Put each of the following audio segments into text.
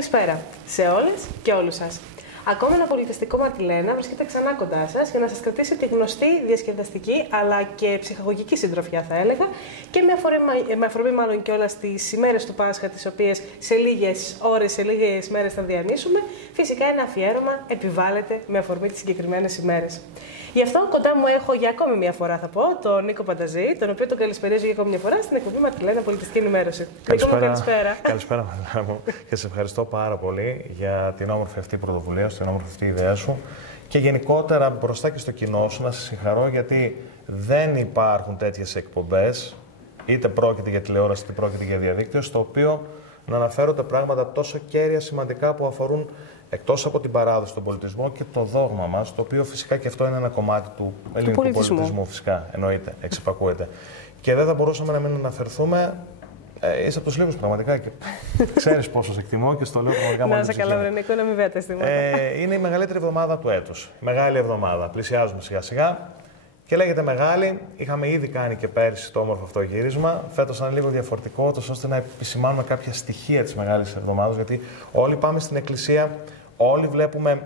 Καλησπέρα σε όλες και όλους σας. Ακόμα ένα πολιτιστικό Μαρτιλένα βρίσκεται ξανά κοντά σας για να σας κρατήσει τη γνωστή διασκεδαστική αλλά και ψυχαγωγική συντροφιά, θα έλεγα, και με αφορμή μάλλον και όλα στις ημέρες του Πάσχα, τις οποίες σε λίγες ώρες, σε λίγες μέρες θα διανύσουμε. Φυσικά ένα αφιέρωμα επιβάλλεται με αφορμή τις συγκεκριμένες ημέρες. Γι' αυτό κοντά μου έχω για ακόμη μια φορά, θα πω, τον Νίκο Πανταζή, τον οποίο τον καλησπερίζω για ακόμη μια φορά στην εκπομπή Μαρτιλένα Πολιτιστική Ενημέρωση. Καλησπέρα. Νίκο μου, καλησπέρα. Καλησπέρα, μαδάρα μου. Και σε ευχαριστώ πάρα πολύ για την όμορφη αυτή πρωτοβουλία, την όμορφη αυτή ιδέα σου. Και γενικότερα μπροστά και στο κοινό σου να σε συγχαρώ, γιατί δεν υπάρχουν τέτοιες εκπομπές, είτε πρόκειται για τηλεόραση είτε πρόκειται για διαδίκτυο, στο οποίο να αναφέρονται πράγματα τόσο κέρια σημαντικά που αφορούν εκτός από την παράδοση, τον πολιτισμό και το δόγμα μας, το οποίο φυσικά και αυτό είναι ένα κομμάτι του ελληνικού πολιτισμού, φυσικά, εννοείται, εξυπακούεται. Και δεν θα μπορούσαμε να μην αναφερθούμε. Είσαι από τους λίγους πραγματικά και ξέρεις πόσο σε εκτιμώ και στο λέω πραγματικά μόνο. Να σε καλά, Βρενίκο, να μην βέτε στιγμή. Είναι η μεγαλύτερη εβδομάδα του έτους. Μεγάλη εβδομάδα. Πλησιάζουμε σιγά-σιγά. Και λέγεται μεγάλη. Είχαμε ήδη κάνει και πέρυσι το όμορφο αυτό γύρισμα. Φέτος ήταν λίγο διαφορετικό, ώστε να επισημάνουμε κάποια στοιχεία της μεγάλης εβδομάδας. Γιατί όλοι πάμε στην εκκλησία, όλοι βλέπουμε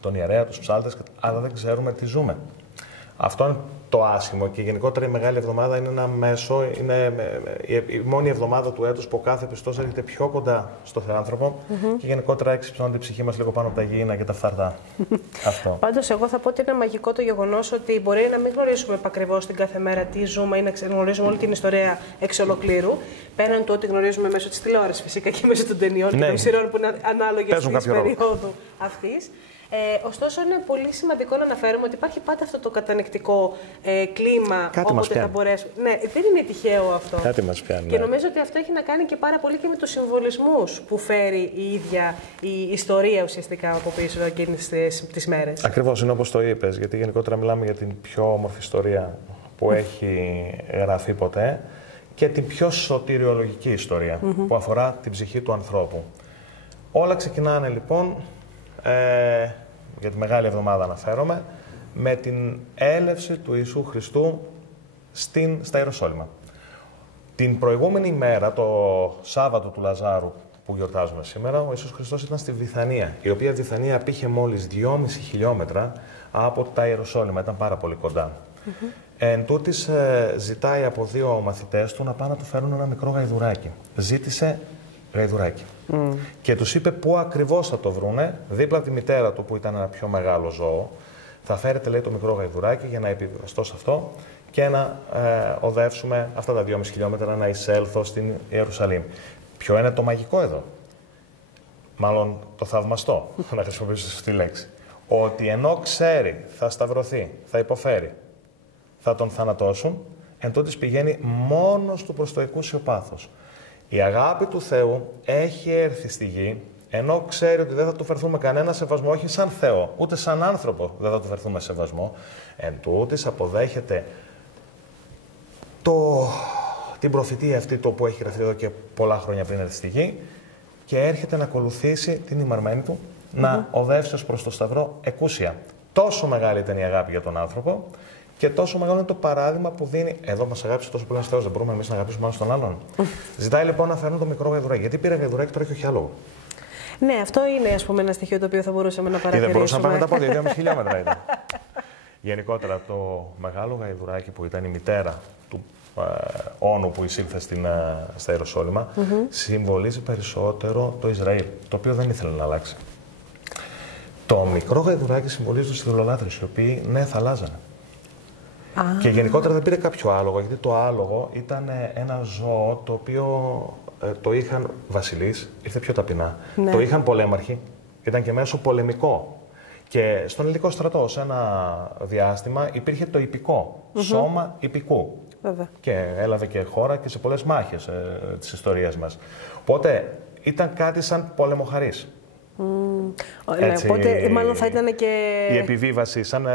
τον ιερέα, τους ψάλτες, αλλά δεν ξέρουμε τι ζούμε. Αυτό είναι το άσχημο, και γενικότερα η Μεγάλη Εβδομάδα είναι ένα μέσο, είναι η μόνη εβδομάδα του έτους που ο κάθε πιστός έρχεται πιο κοντά στο Θεάνθρωπο και γενικότερα εξυψώνεται η ψυχή μας λίγο πάνω από τα γήινα και τα φθαρτά. Αυτό. Πάντως, εγώ θα πω ότι είναι μαγικό το γεγονός ότι μπορεί να μην γνωρίσουμε επακριβώς την κάθε μέρα τι ζούμε ή να γνωρίζουμε όλη την ιστορία εξ ολοκλήρου. Πέραν του ότι γνωρίζουμε μέσω της τηλεόρασης φυσικά και μέσω των ταινιών και των σειρών που είναι ανάλογες της περίοδου αυτής. Ωστόσο, είναι πολύ σημαντικό να αναφέρουμε ότι υπάρχει πάντα αυτό το κατανεκτικό κλίμα. Κάτι όποτε θα μπορέσουμε. Ναι, δεν είναι τυχαίο αυτό. Κάτι μας πιάνει. Και νομίζω ότι αυτό έχει να κάνει και πάρα πολύ και με τους συμβολισμούς που φέρει η ίδια η ιστορία ουσιαστικά από πίσω εκείνες τις μέρες. Ακριβώς, είναι όπως το είπες, γιατί γενικότερα μιλάμε για την πιο όμορφη ιστορία που έχει γραφεί ποτέ και την πιο σωτηριολογική ιστορία που αφορά την ψυχή του ανθρώπου. Όλα ξεκινάνε λοιπόν. Για τη Μεγάλη Εβδομάδα αναφέρομαι, με την έλευση του Ιησού Χριστού στα Ιεροσόλυμα. Την προηγούμενη ημέρα, το Σάββατο του Λαζάρου που γιορτάζουμε σήμερα, ο Ιησούς Χριστός ήταν στη Βηθανία, η οποία Βηθανία απήχε μόλις 2,5 χιλιόμετρα από τα Ιεροσόλυμα, ήταν πάρα πολύ κοντά. Εν τούτης, ζητάει από δύο μαθητές του να πάνε να του φέρουν ένα μικρό γαϊδουράκι. Ζήτησε γαϊδουράκι. Και τους είπε πού ακριβώς θα το βρούνε, δίπλα από τη μητέρα του που ήταν ένα πιο μεγάλο ζώο. Θα φέρετε, λέει, το μικρό γαϊδουράκι για να επιβιβαστώ σε αυτό και να οδεύσουμε αυτά τα 2,5 χιλιόμετρα να εισέλθω στην Ιερουσαλήμ. Ποιο είναι το μαγικό εδώ? Μάλλον το θαυμαστό, να χρησιμοποιήσω σωστή λέξη. Ότι ενώ ξέρει, θα σταυρωθεί, θα υποφέρει, θα τον θανατώσουν, εν τούτης πηγαίνει μόνος του προς το εκούσιο πάθος. Η αγάπη του Θεού έχει έρθει στη γη, ενώ ξέρει ότι δεν θα του φερθούμε κανένα σεβασμό, όχι σαν Θεό, ούτε σαν άνθρωπο δεν θα του φερθούμε σεβασμό. Εν τούτης αποδέχεται την προφητεία αυτή, το που έχει γραφτεί εδώ και πολλά χρόνια πριν έρθει στη γη, και έρχεται να ακολουθήσει την ημαρμένη του, να οδεύσει ως προς το Σταυρό εκούσια. Τόσο μεγάλη ήταν η αγάπη για τον άνθρωπο, και τόσο μεγάλο είναι το παράδειγμα που δίνει. Εδώ μας αγάπησε τόσο πολύ ένας Θεός, δεν μπορούμε εμείς να αγαπήσουμε ένα στον άλλον. Ζητάει λοιπόν να φέρουν το μικρό γαϊδουράκι. Γιατί πήρε γαϊδουράκι, τώρα έχει όχι άλογο. Ναι, αυτό είναι, ας πούμε, ένα στοιχείο το οποίο θα μπορούσαμε να παρατηρήσουμε. Δεν μπορούσαμε να πάμε τα πόδια, 2,5 χιλιόμετρα ήταν. Γενικότερα, το μεγάλο γαϊδουράκι που ήταν η μητέρα του όνου που εισήλθε στα Ιεροσόλυμα, συμβολίζει περισσότερο το Ισραήλ, το οποίο δεν ήθελε να αλλάξει. Το μικρό γαϊδουράκι συμβολίζει τους ειδωλολάτρες, οι οποίοι θα αλλάζανε. Και γενικότερα δεν πήρε κάποιο άλογο, γιατί το άλογο ήταν ένα ζώο το οποίο το είχαν βασιλείς, ήρθε πιο ταπεινά. Ναι. Το είχαν πολέμαρχοι, ήταν και μέσο πολεμικό. Και στον ελληνικό στρατό, σε ένα διάστημα, υπήρχε το ιππικό, σώμα ιππικού. Βέβαια. Και έλαβε και χώρα και σε πολλές μάχες της ιστορίας μας. Οπότε ήταν κάτι σαν πολεμοχαρής. Ναι, οπότε μάλλον θα ήταν και η επιβίβαση σαν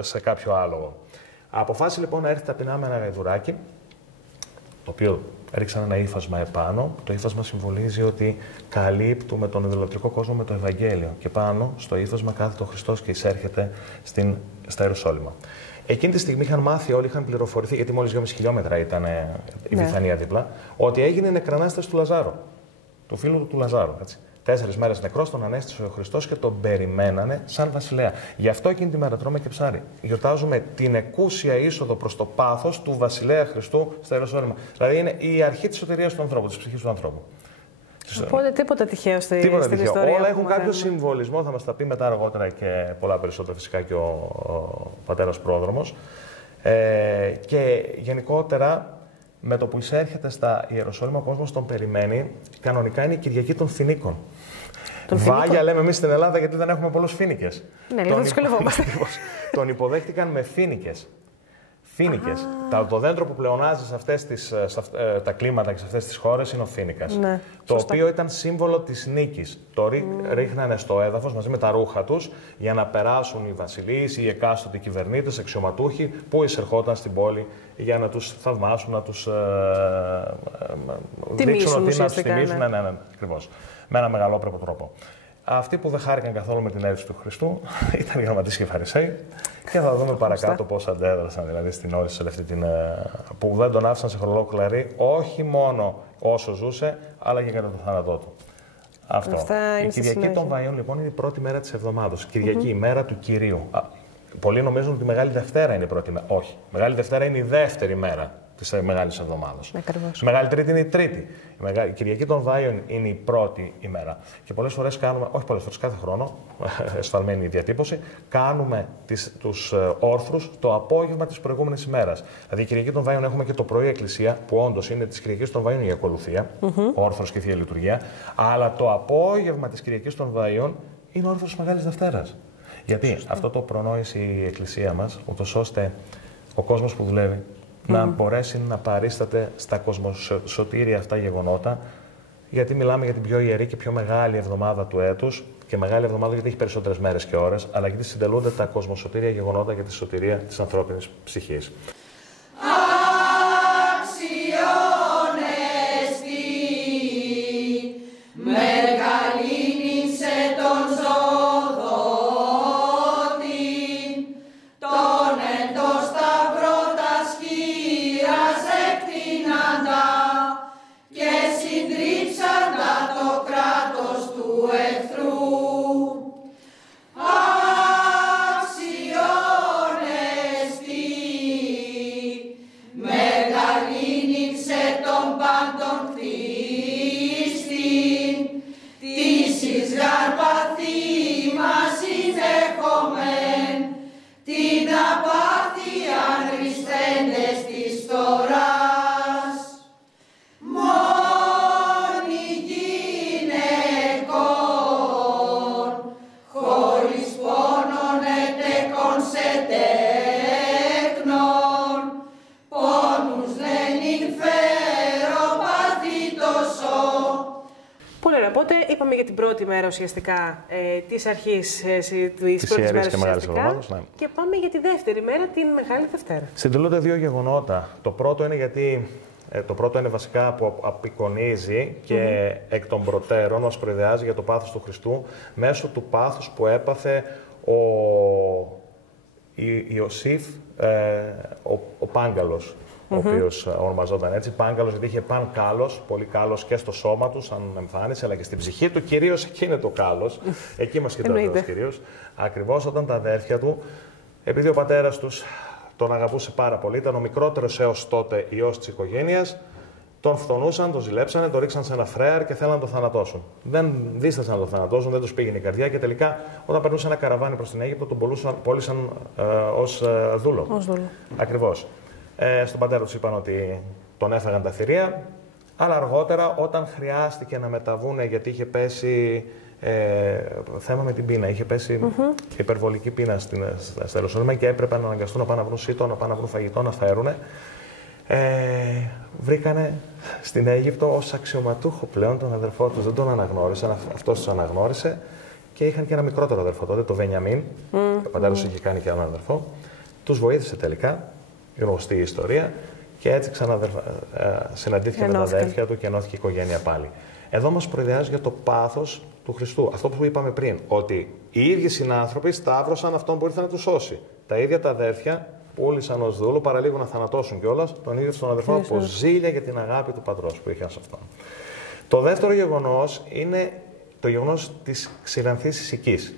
σε κάποιο άλογο. Αποφάσισε λοιπόν να έρθει ταπεινά με ένα γαϊδουράκι, το οποίο ρίξαν ένα ύφασμα επάνω. Το ύφασμα συμβολίζει ότι καλύπτουμε τον ιδωλατρικό κόσμο με το Ευαγγέλιο. Και πάνω στο ύφασμα κάθεται ο Χριστός και εισέρχεται στα Ιεροσόλυμα. Εκείνη τη στιγμή είχαν μάθει όλοι, είχαν πληροφορηθεί, γιατί μόλις 2,5 χιλιόμετρα ήταν η Βηθανία δίπλα, ότι έγινε η νεκρανάσταση του Λαζάρου. του φίλου του Λαζάρου. Έτσι. 4 μέρες νεκρός, τον ανέστησε ο Χριστός και τον περιμένανε σαν βασιλέα. Γι' αυτό εκείνη τη μέρα τρώμε και ψάρι. Γιορτάζουμε την εκούσια είσοδο προς το πάθος του βασιλέα Χριστού στα Ιεροσόλυμα. Δηλαδή είναι η αρχή της σωτηρίας του ανθρώπου, της ψυχής του ανθρώπου. Οπότε τίποτα τυχαίο στην ιστορία. Όλα έχουν κάποιο συμβολισμό, θα μας τα πει μετά αργότερα και πολλά περισσότερα φυσικά και ο πατέρας πρόδρομος. Και γενικότερα, με το που εισέρχεται στα Ιεροσόλυμα, ο κόσμος τον περιμένει. Κανονικά είναι η Κυριακή των Φοινίκων. Βάγια λέμε εμείς στην Ελλάδα γιατί δεν έχουμε πολλούς φοίνικες. Ναι, λίγο δυσκολευόμαστε. Τον υποδέχτηκαν με φοίνικες. Φοίνικες. Το δέντρο που πλεονάζει τα κλίματα και σε αυτές τις χώρες είναι ο φοίνικας. Ναι, το οποίο ήταν σύμβολο της νίκης. Το ρίχνανε στο έδαφος μαζί με τα ρούχα τους για να περάσουν οι βασιλείς, οι εκάστοτε κυβερνήτες, αξιωματούχοι που εισερχόταν στην πόλη για να τους θαυμάσουν, να τους δείξουν ότι να τους τιμήσουν. Ναι, ακριβώς. Με ένα μεγαλόπρεπο τρόπο. Αυτοί που δεν χάρηκαν καθόλου με την αίρεση του Χριστού ήταν οι γραμματείς και οι Φαρισαίοι. Και θα δούμε παρακάτω πώς αντέδρασαν δηλαδή στην όρηση που δεν τον άφησαν σε χρονικό κλαρί, όχι μόνο όσο ζούσε, αλλά και κατά το θάνατό του. Αυτό. Η Κυριακή των Βαΐων λοιπόν είναι η πρώτη μέρα της εβδομάδος. Κυριακή, η μέρα του Κυρίου. Πολλοί νομίζουν ότι η Μεγάλη Δευτέρα είναι η πρώτη μέρα. Όχι. Η Μεγάλη Δευτέρα είναι η δεύτερη μέρα της Μεγάλης Εβδομάδας. Η Μεγάλη Τρίτη είναι η τρίτη. Η Κυριακή των Βάιων είναι η πρώτη ημέρα. Και πολλές φορές κάνουμε, όχι πολλές φορές, κάθε χρόνο, εσφαλμένη η διατύπωση, κάνουμε τους όρθρους το απόγευμα της προηγούμενης ημέρας. Δηλαδή, η Κυριακή των Βάιων έχουμε και το πρωί εκκλησία, που όντως είναι της Κυριακής των Βάιων η ακολουθία, όρθρος και θεία λειτουργία, αλλά το απόγευμα της Κυριακής των Βάιων είναι όρθρος της Μεγάλης Δευτέρας. Γιατί αυτό το προνόησε η Εκκλησία μας, ούτως ώστε ο κόσμος που δουλεύει να μπορέσει να παρίσταται στα κοσμοσωτήρια αυτά γεγονότα, γιατί μιλάμε για την πιο ιερή και πιο μεγάλη εβδομάδα του έτους, και μεγάλη εβδομάδα γιατί έχει περισσότερες μέρες και ώρες, αλλά γιατί συντελούνται τα κοσμοσωτήρια γεγονότα για τη σωτηρία της ανθρώπινης ψυχής. Είπαμε για την πρώτη μέρα ουσιαστικά της αρχής της πρώτης μέρας ουσιαστικά και πάμε για τη δεύτερη μέρα, την Μεγάλη Δευτέρα. Συντελούνται δύο γεγονότα. Το πρώτο είναι γιατί το πρώτο είναι βασικά που απεικονίζει και εκ των προτέρων μας προειδεάζει για το πάθος του Χριστού μέσω του πάθους που έπαθε ο Ιωσήφ, ο Πάγκαλος. Ο οποίος ονομαζόταν έτσι, Πάγκαλος, γιατί είχε παν κάλος, πολύ κάλος και στο σώμα του, σαν εμφάνιση, αλλά και στην ψυχή του. Κυρίως εκεί είναι το κάλος. Εκεί μας κοιτάζει κυρίως. Ακριβώς όταν τα αδέρφια του, επειδή ο πατέρας τους τον αγαπούσε πάρα πολύ, ήταν ο μικρότερος έως τότε ιός της οικογένειας, τον φθονούσαν, τον ζηλέψανε, τον ρίξαν σε ένα φρέαρ και θέλαν να τον θανατώσουν. Δεν δίστασαν να τον θανατώσουν, δεν τους πήγαινε η καρδιά και τελικά όταν περνούσε ένα καραβάνι προς την Αίγυπτο, τον πώλησαν ως δούλο. Ακριβώς. Στον πατέρα τους είπαν ότι τον έφαγαν τα θηρία, αλλά αργότερα όταν χρειάστηκε να μεταβούνε γιατί είχε πέσει θέμα με την πείνα, είχε πέσει υπερβολική πείνα στα Ιεροσόλυμα και έπρεπε να αναγκαστούν να πάνε να βρουν σύτο, να πάνε να βρουν φαγητό, να φέρουνε. Βρήκανε στην Αίγυπτο ως αξιωματούχο πλέον τον αδερφό τους, δεν τον αναγνώρισαν, αυτός τους αναγνώρισε και είχαν και ένα μικρότερο αδερφό τότε, το Βενιαμίν, ο πατέρας τους είχε κάνει και έναν αδερφό, τους βοήθησε τελικά. Γνωστή η ιστορία και έτσι συναντήθηκε με τα αδέρφια του και ενώθηκε η οικογένεια πάλι. Εδώ μας προειδεάζει για το πάθος του Χριστού. Αυτό που είπαμε πριν, ότι οι ίδιοι συνάνθρωποι σταύρωσαν αυτόν που ήρθε να τους σώσει. Τα ίδια τα αδέρφια πούλησαν ως δούλο, παραλίγο να θανατώσουν κιόλας τον ίδιο τον αδερφό από ζήλια για την αγάπη του πατρός που είχε σε αυτόν. Το δεύτερο γεγονός είναι το γεγονός της ξηρανθής Ισικής.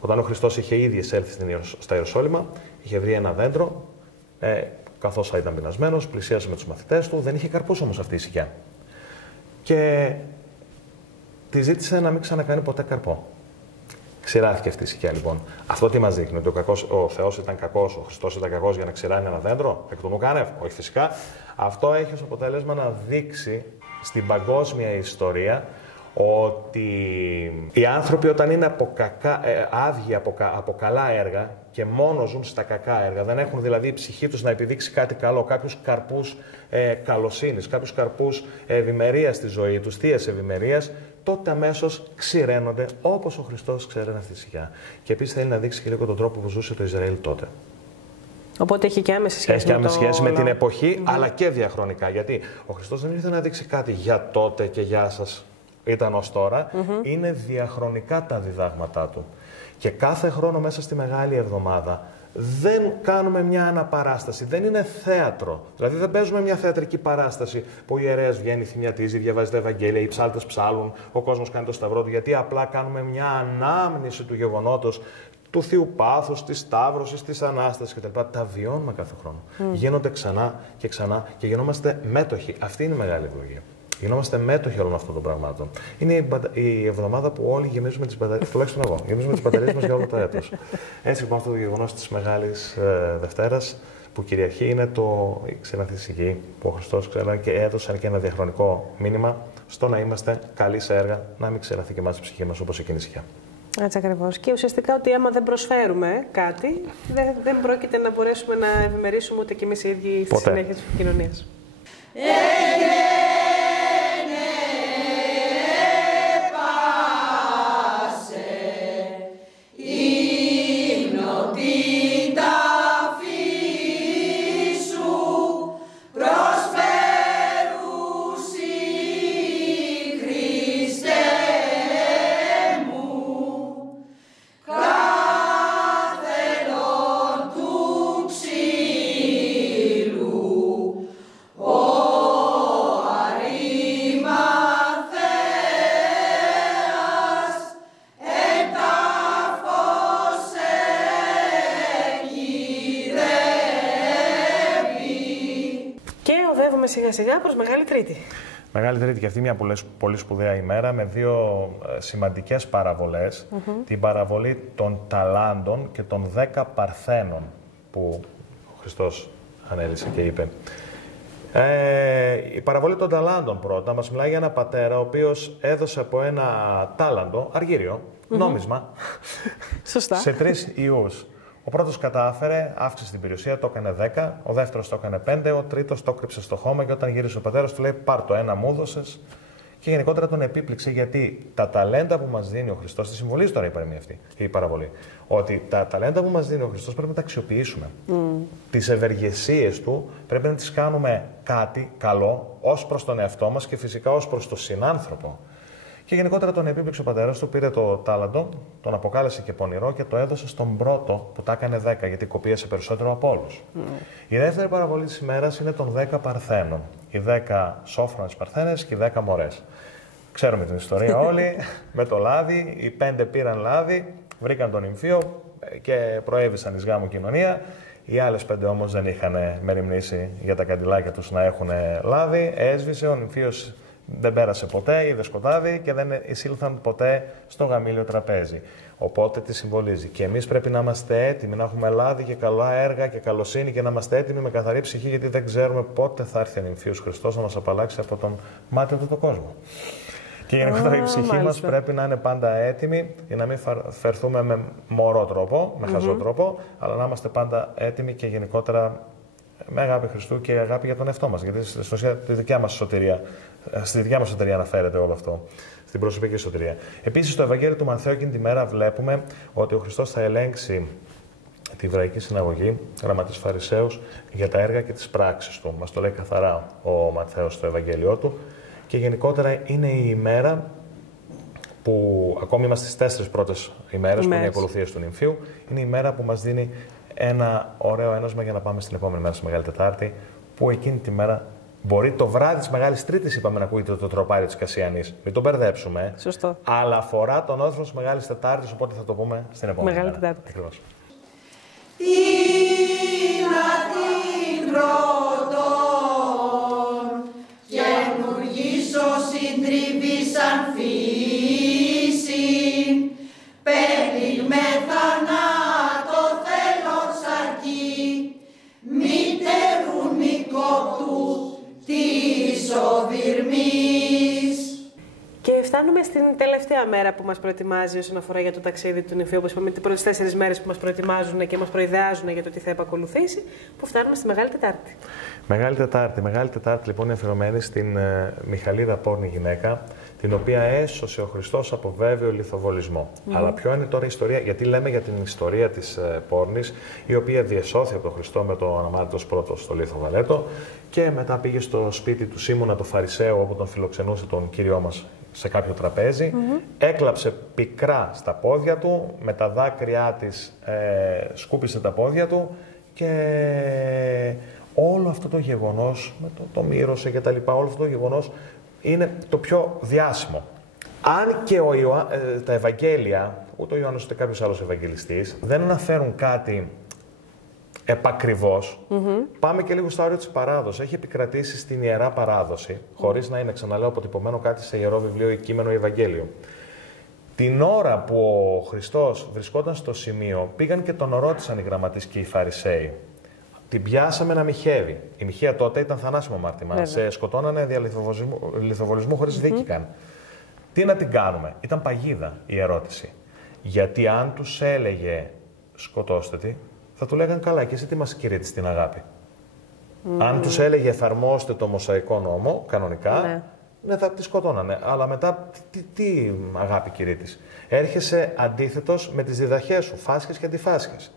Όταν ο Χριστός είχε ήδη εισέλθει στα Ιεροσόλυμα, είχε βρει ένα δέντρο, καθώς ήταν πεινασμένος, πλησίασε με τους μαθητές του, δεν είχε καρπούς όμως αυτή η Ισικιά. Και τη ζήτησε να μην ξανακάνει ποτέ καρπό. Ξηράθηκε αυτή η Ισικιά λοιπόν. Αυτό τι μας δείχνει, ότι ο Θεός ήταν κακός, ο Χριστός ήταν κακός για να ξηράνει ένα δέντρο, εκ του νουκάνευ? Όχι φυσικά. Αυτό έχει ως αποτέλεσμα να δείξει στην παγκόσμια ιστορία ότι οι άνθρωποι όταν είναι άδειοι από καλά έργα και μόνο ζουν στα κακά έργα, δεν έχουν δηλαδή η ψυχή τους να επιδείξει κάτι καλό, κάποιους καρπούς καλοσύνης, κάποιους καρπούς ευημερίας στη ζωή τους, θείας ευημερίας, τότε αμέσως ξηραίνονται όπως ο Χριστός ξέρει αυτή τη Ισικιά. Και επίσης θέλει να δείξει και λίγο τον τρόπο που ζούσε το Ισραήλ τότε. Οπότε έχει και άμεση σχέση, έχει και άμεση σχέση με την εποχή, αλλά και διαχρονικά. Γιατί ο Χριστός δεν ήρθε να δείξει κάτι για τότε και για σας ήταν ως τώρα, είναι διαχρονικά τα διδάγματά του. Και κάθε χρόνο μέσα στη Μεγάλη Εβδομάδα δεν κάνουμε μια αναπαράσταση, δεν είναι θέατρο. Δηλαδή δεν παίζουμε μια θεατρική παράσταση που ο ιερέας βγαίνει, θυμιατίζει, διαβάζει τα Ευαγγέλια, οι ψάλτες ψάλουν, ο κόσμος κάνει το σταυρό του, γιατί απλά κάνουμε μια ανάμνηση του γεγονότος του Θείου Πάθους, της Σταύρωσης, της Ανάστασης κτλ. Τα βιώνουμε κάθε χρόνο. Γίνονται ξανά και ξανά και γινόμαστε μέτοχοι. Αυτή είναι η μεγάλη ευλογία. Γινόμαστε μέτοχοι όλων αυτών των πραγμάτων. Είναι η εβδομάδα που όλοι γεμίζουμε τις μπαταρίες, τουλάχιστον εγώ, γεμίζουμε τις μπαταρίες μας για όλο το έτος. Έτσι λοιπόν αυτό το γεγονός της Μεγάλης Δευτέρας που κυριαρχεί είναι η ξηρανθή Ισική που ο Χριστός ξέρει και έδωσαν και ένα διαχρονικό μήνυμα στο να είμαστε καλοί σε έργα, να μην ξηραθεί και εμάς η ψυχή μας όπως εκείνη η Ισικιά. Έτσι ακριβώς. Και ουσιαστικά ότι άμα δεν προσφέρουμε κάτι, δεν πρόκειται να μπορέσουμε να ευημερίσουμε ούτε κι εμείς οι ίδιοι στη συνέχεια της κοινωνίας. Σιγά σιγά προς Μεγάλη Τρίτη. Μεγάλη Τρίτη και αυτή μια πολύ σπουδαία ημέρα με δύο σημαντικές παραβολές. Την παραβολή των ταλάντων και των 10 παρθένων που ο Χριστός ανέλησε και είπε. Η παραβολή των ταλάντων πρώτα μας μιλάει για ένα πατέρα ο οποίος έδωσε από ένα τάλαντο, αργύριο, νόμισμα, σωστά, σε 3 ιούς. Ο πρώτος κατάφερε, αύξησε την περιουσία, το έκανε 10, ο δεύτερος το έκανε 5, ο τρίτος το κρύψε στο χώμα και όταν γύρισε ο πατέρας του λέει πάρ' το, ένα μου έδωσες. Και γενικότερα τον επίπληξε γιατί τα ταλέντα που μας δίνει ο Χριστός, τη συμβολίζει τώρα η παραβολή, ότι τα ταλέντα που μας δίνει ο Χριστός πρέπει να τα αξιοποιήσουμε. Τις ευεργεσίες του πρέπει να τις κάνουμε κάτι καλό ως προς τον εαυτό μας και φυσικά ως προς τον συνάνθρωπο. Και γενικότερα τον επίπληξε ο πατέρας του, πήρε το τάλαντο, τον αποκάλεσε και πονηρό και το έδωσε στον πρώτο που τα έκανε 10, γιατί κοπίασε περισσότερο από όλους. Η δεύτερη παραβολή της ημέρας είναι των 10 παρθένων. Οι 10 σόφρονες παρθένες και οι 10 μωρές. Ξέρουμε την ιστορία όλοι, με το λάδι, οι 5 πήραν λάδι, βρήκαν τον νυμφίο και προέβησαν εις γάμου κοινωνία. Οι άλλες 5 όμως δεν είχαν μεριμνήσει για τα καντιλάκια τους να έχουν λάδι, έσβησε, ο νυμφίος δεν πέρασε ποτέ, είδε σκοτάδι και δεν εισήλθαν ποτέ στο γαμήλιο τραπέζι. Οπότε τι συμβολίζει. Και εμείς πρέπει να είμαστε έτοιμοι, να έχουμε λάδι και καλά έργα και καλοσύνη και να είμαστε έτοιμοι με καθαρή ψυχή, γιατί δεν ξέρουμε πότε θα έρθει ο νυμφίος Χριστός να μας απαλλάξει από τον μάτιο του κόσμο. Και γενικότερα η ψυχή μας πρέπει να είναι πάντα έτοιμη για να μην φερθούμε με μωρό τρόπο, με χαζό τρόπο, αλλά να είμαστε πάντα έτοιμοι και γενικότερα με αγάπη Χριστού και αγάπη για τον εαυτό μας. Γιατί στην ουσία τη δικιά μας σωτηρία, στη δικιά μας σωτηρία αναφέρεται όλο αυτό, στην προσωπική σωτηρία. Επίσης, στο Ευαγγέλιο του Μαθαίου εκείνη τη μέρα βλέπουμε ότι ο Χριστός θα ελέγξει τη Εβραϊκή Συναγωγή, γραμματείς Φαρισαίους, για τα έργα και τις πράξεις του. Μας το λέει καθαρά ο Ματθαίος στο Ευαγγέλιο του. Και γενικότερα είναι η ημέρα που, ακόμη είμαστε στις 4 πρώτες ημέρες, που είναι οι ακολουθίες του νυμφίου, είναι η ημέρα που μας δίνει ένα ωραίο ένασμα για να πάμε στην επόμενη μέρα, στη Μεγάλη Τετάρτη, που εκείνη τη μέρα Μπορεί το βράδυ της Μεγάλης Τρίτης, είπαμε, να ακούγεται το τροπάριο της Κασιανής. Μην τον μπερδέψουμε. Σωστό. Αλλά αφορά τον όρθρο της Μεγάλης Τετάρτης, οπότε θα το πούμε στην επόμενη Μεγάλη μέρα. Τετάρτη. Ακριβώς. Συντριβήσαν φύση, πέλη με θανάτο θέλος αρκεί, μητερούν οικόπτου της οδυρμής. Και φτάνουμε στην τελευταία μέρα που μας προετοιμάζει όσον αφορά για το ταξίδι του νηφίου. Όπως είπαμε, τις πρώτες 4 μέρες που μας προετοιμάζουν και μας προειδεάζουν για το τι θα επακολουθήσει, που φτάνουμε στη Μεγάλη Τετάρτη. Μεγάλη Τετάρτη. Μεγάλη Τετάρτη λοιπόν είναι αφιερωμένη στην Μιχαλίδα πόρνη γυναίκα, την οποία έσωσε ο Χριστός από βέβαιο λιθοβολισμό. Αλλά ποιο είναι τώρα η ιστορία, γιατί λέμε για την ιστορία της πόρνης, η οποία διεσώθη από τον Χριστό με το Αναμάρτητος πρώτος στο Λίθο Βαλέτο και μετά πήγε στο σπίτι του Σίμωνα του Φαρισαίου, όπου τον φιλοξενούσε τον Κύριό μας σε κάποιο τραπέζι, έκλαψε πικρά στα πόδια του, με τα δάκρυά της σκούπισε τα πόδια του και όλο αυτό το γεγονός, με το μύρωσε και τα λοιπά, όλο αυτό το γεγονός είναι το πιο διάσημο. Αν και τα Ευαγγέλια, ούτε ο Ιωάννης ούτε κάποιος άλλος Ευαγγελιστής, δεν αναφέρουν κάτι επακριβώς, πάμε και λίγο στα όρια της παράδοσης. Έχει επικρατήσει στην Ιερά Παράδοση, χωρίς να είναι, ξαναλέω, αποτυπωμένο κάτι σε Ιερό Βιβλίο ή κείμενο ή Ευαγγέλιο. Την ώρα που ο Χριστός βρισκόταν στο σημείο, πήγαν και τον ρώτησαν οι γραμματείς και οι Φαρισαίοι. Την πιάσαμε να μοιχεύει. Η μοιχεία τότε ήταν θανάσιμο μάρτυμα. Σε σκοτώνανε δια λιθοβολισμού χωρίς δίκη καν. Τι να την κάνουμε? Ήταν παγίδα η ερώτηση. Γιατί αν τους έλεγε σκοτώστε τη, θα του λέγαν καλά, και εσύ τι μας κηρύττεις την αγάπη. Αν τους έλεγε εφαρμόστε το Μωσαϊκό νόμο, κανονικά, ναι, θα τη σκοτώνανε. Αλλά μετά τι αγάπη κηρύττεις? Έρχεσαι αντίθετος με τις διδαχές σου, φάσχες και αντιφάσχες.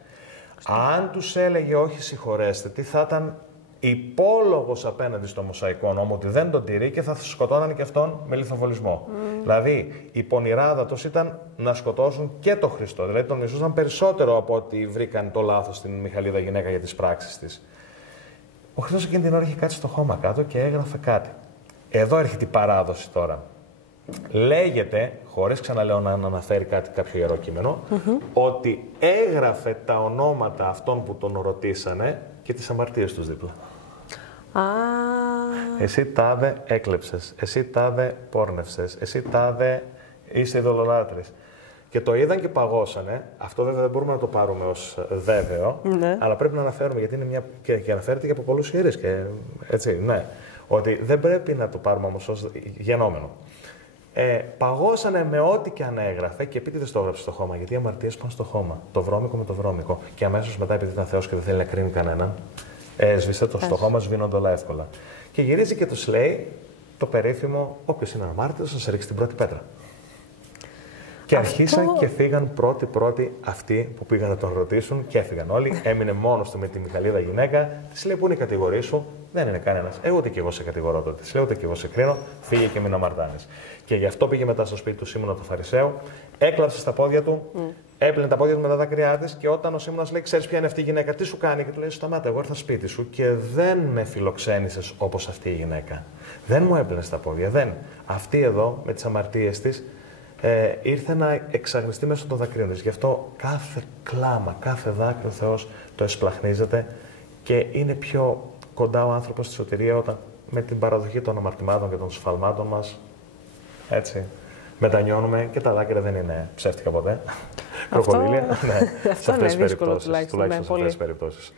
Αν τους έλεγε όχι συγχωρέστε, τι θα ήταν υπόλογος απέναντι στο Μωσαϊκό νόμο, ότι δεν τον τηρεί και θα σκοτώνανε και αυτόν με λιθοβολισμό. Δηλαδή, η πονηράδα τους ήταν να σκοτώσουν και τον Χριστό. Δηλαδή, τον μισούσαν περισσότερο από ότι βρήκαν το λάθος στην Μιχαλίδα γυναίκα για τις πράξεις της. Ο Χριστός εκείνη την ώρα είχε κάτσει στο χώμα κάτω και έγραφε κάτι. Εδώ έρχεται η παράδοση τώρα. Λέγεται, χωρίς ξαναλέω να αναφέρει κάποιο ιερό κείμενο, ότι έγραφε τα ονόματα αυτών που τον ρωτήσανε και τις αμαρτίες τους δίπλα. Εσύ τάδε έκλεψες, εσύ τάδε πόρνευσες, εσύ τάδε είσαι ειδωλολάτρης. Και το είδαν και παγώσανε. Αυτό βέβαια δεν μπορούμε να το πάρουμε ως βέβαιο, αλλά πρέπει να αναφέρουμε, γιατί είναι μια. Και αναφέρεται και από πολλούς ιερείς. Έτσι, ναι. Ότι δεν πρέπει να το πάρουμε όμως ως γενόμενο. Παγώσανε με ό,τι και αν έγραφε και επίτηδες το έγραψε στο χώμα. Γιατί οι αμαρτίες πάνε στο χώμα. Το βρώμικο με το βρώμικο. Και αμέσως μετά, επειδή ήταν Θεός και δεν θέλει να κρίνει κανέναν, σβήστε το στο χώμα, σβήνονται όλα εύκολα. Και γυρίζει και τους λέει το περίφημο: όποιος είναι αμάρτητος, θα σε ρίξει την πρώτη πέτρα. Και αρχίσαν και φύγαν πρώτοι αυτοί που πήγαν να τον ρωτήσουν και έφυγαν όλοι. Έμεινε μόνος του με τη Μιχαλίδα γυναίκα. Της λέει: πού είναι η κατηγορή σου? Δεν είναι κανένας. Ούτε κι εγώ σε κατηγορώ τότε. Της λέω: ούτε κι εγώ σε κρίνω. Φύγε και μην αμαρτάνεις. Και γι' αυτό πήγε μετά στο σπίτι του Σίμωνα του Φαρισαίου, έκλαψε στα πόδια του, έπλαινε τα πόδια του με τα δάκρυά της. Και όταν ο Σίμωνας λέει: ξέρεις ποια είναι αυτή η γυναίκα, τι σου κάνει? Και του λέει: σταμάτα, εγώ ήρθα σπίτι σου και δεν με φιλοξένησες όπως αυτή η γυναίκα. Δεν μου έπλαινε τα πόδια. Δεν. Αυτή εδώ με τις αμαρτίες της. Ήρθε να εξαγνιστεί μέσω των δακρύων της. Γι' αυτό κάθε κλάμα, κάθε δάκρυο ο Θεός το εσπλαχνίζεται και είναι πιο κοντά ο άνθρωπος στη σωτηρία όταν με την παραδοχή των αμαρτημάτων και των σφαλμάτων μας, έτσι, μετανιώνουμε και τα δάκρυα δεν είναι ψεύτικα ποτέ. Κροκοδίλια, ναι, σε αυτές τις περιπτώσεις, τουλάχιστον σε αυτές τις περιπτώσεις.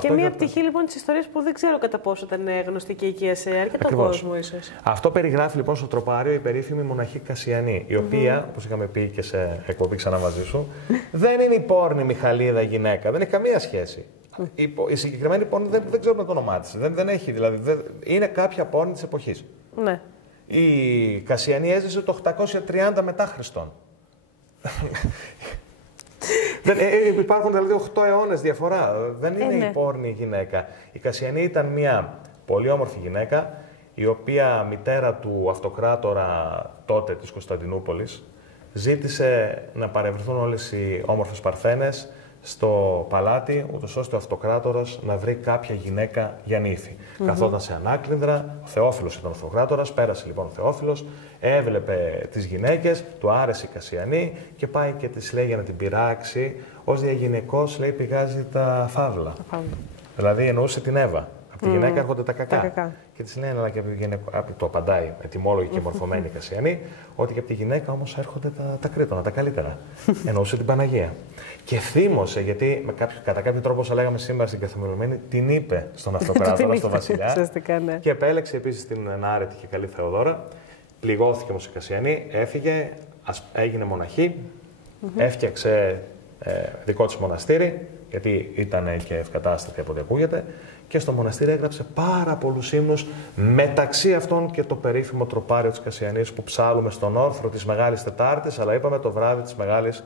Και μία πτυχή λοιπόν της ιστορίας που δεν ξέρω κατά πόσο ήταν γνωστή και οικία σε αρκετό κόσμο, ίσως. Αυτό περιγράφει λοιπόν στο τροπάριο η περίφημη μοναχή Κασιανή, η οποία, όπως είχαμε πει και σε εκπομπή ξανά μαζί σου, δεν είναι η πόρνη Μιχαλίδα γυναίκα, δεν έχει καμία σχέση. Η συγκεκριμένη πόρνη δεν ξέρουμε το όνομά της. Δεν έχει, δηλαδή, είναι κάποια πόρνη της εποχής. Ναι. Η Κασιανή έζησε το 830 μετά Χριστόν. Υπάρχουν δηλαδή 8 αιώνες διαφορά. Δεν είναι η πόρνη γυναίκα. Η Κασιανή ήταν μια πολύ όμορφη γυναίκα, η οποία μητέρα του αυτοκράτορα τότε της Κωνσταντινούπολης ζήτησε να παρευρεθούν όλες οι όμορφες παρθένες στο παλάτι, ούτως ώστε ο αυτοκράτορας να βρει κάποια γυναίκα για νύφη. Καθόταν σε ανάκλινδρα, ο Θεόφιλος ήταν ο αυτοκράτορας, πέρασε λοιπόν ο Θεόφιλος, έβλεπε τις γυναίκες, του άρεσε η Κασιανή και πάει και της λέει για να την πειράξει, ως διαγυναικός λέει πηγάζει τα φαύλα. Δηλαδή εννοούσε την Εύα. Από τη γυναίκα έρχονται τα κακά. Και της λένε, αλλά και από το απαντάει ετοιμόλογη και μορφωμένη η Κασιανή, ότι και από τη γυναίκα όμως έρχονται τα κρήτωνα, τα καλύτερα. Εννοούσε την Παναγία. Και θύμωσε, γιατί κατά κάποιο τρόπο, όσο λέγαμε σήμερα στην καθημερινή, την είπε στον αυτοκράτορα, στον βασιλιά. Ναι. Και επέλεξε επίσης την άρετη και καλή Θεοδώρα. Πληγώθηκε όμως η Κασιανή, έφυγε, έγινε μοναχή, έφτιαξε δικό της μοναστήρι, γιατί ήταν και ευκατάστατη από ό,τι ακούγεται, και στο μοναστήρι έγραψε πάρα πολλούς ύμνους, μεταξύ αυτών και το περίφημο τροπάριο της Κασιανής που ψάλουμε στον όρθρο της Μεγάλης Τετάρτης, αλλά είπαμε το βράδυ της Μεγάλης,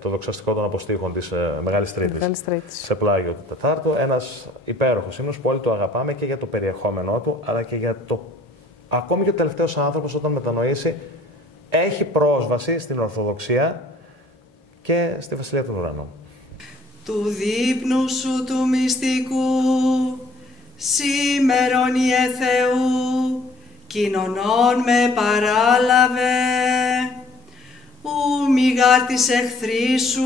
το δοξαστικό των αποστήχων της Μεγάλης Τρίτης, σε πλάγιο του Τετάρτου. Ένας υπέροχος ύμνος που όλοι το αγαπάμε και για το περιεχόμενό του, αλλά και για το ακόμη και ο τελευταίος άνθρωπος όταν μετανοήσει έχει πρόσβαση στην Ορθοδοξία και στη Βασιλεία των Ουρανών. Του δείπνου σου του μυστικού, σήμερον Ιε Θεού, κοινωνών με παράλαβε, ου μηγάρ της εχθρή σου,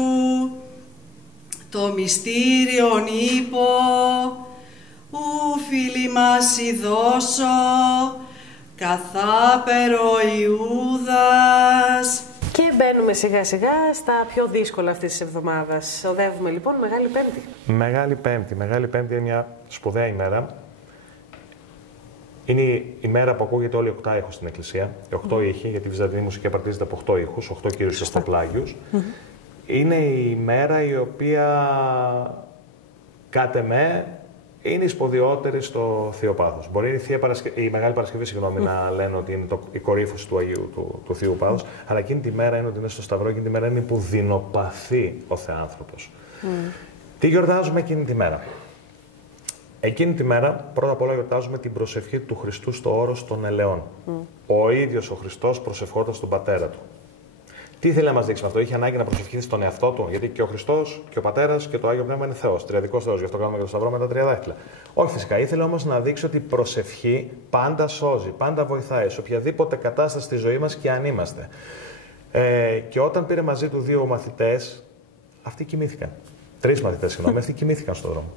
το μυστήριον είπω, ου φίλοι μας ειδώσω, καθάπερο Ιούδας. Και μπαίνουμε σιγά σιγά στα πιο δύσκολα αυτής της εβδομάδας. Οδεύουμε λοιπόν Μεγάλη Πέμπτη. Μεγάλη Πέμπτη. Μεγάλη Πέμπτη είναι μια σπουδαία ημέρα. Είναι η μέρα που ακούγεται όλη η οκτάηχος στην Εκκλησία. Οι 8 ήχοι, γιατί η Βυζαντινή μουσική απαρτίζεται από 8 ήχους, 8 κύριους και 8 πλάγιους. Είναι η μέρα η οποία, κάτε με, είναι η σποδιότερη στο Θείο Πάθος. Μπορεί η Μεγάλη Παρασκευή, να λένε ότι είναι η κορύφωση του Αγίου του Θείου Πάθους, αλλά εκείνη τη μέρα είναι ότι είναι στο Σταυρό, εκείνη τη μέρα είναι που δεινοπαθεί ο Θεάνθρωπος. Τι γιορτάζουμε εκείνη τη μέρα? Εκείνη τη μέρα, πρώτα απ' όλα γιορτάζουμε την προσευχή του Χριστού στο όρος των ελαιών. Ο ίδιος ο Χριστός προσευχόταν στον Πατέρα του. Τι ήθελε να μας δείξει με αυτό? Είχε ανάγκη να προσευχηθεί στον εαυτό του, γιατί και ο Χριστός και ο Πατέρας και το Άγιο Πνεύμα είναι Θεός, τριαδικός Θεός. Γι' αυτό κάνουμε και το Σταυρό με τα 3 δάχτυλα. Όχι φυσικά. Ήθελε όμως να δείξει ότι η προσευχή πάντα σώζει, πάντα βοηθάει σε οποιαδήποτε κατάσταση στη ζωή μας και αν είμαστε. Και όταν πήρε μαζί του 2 μαθητές, αυτοί κοιμήθηκαν. 3 μαθητές, συγγνώμη, αυτοί κοιμήθηκαν στον δρόμο.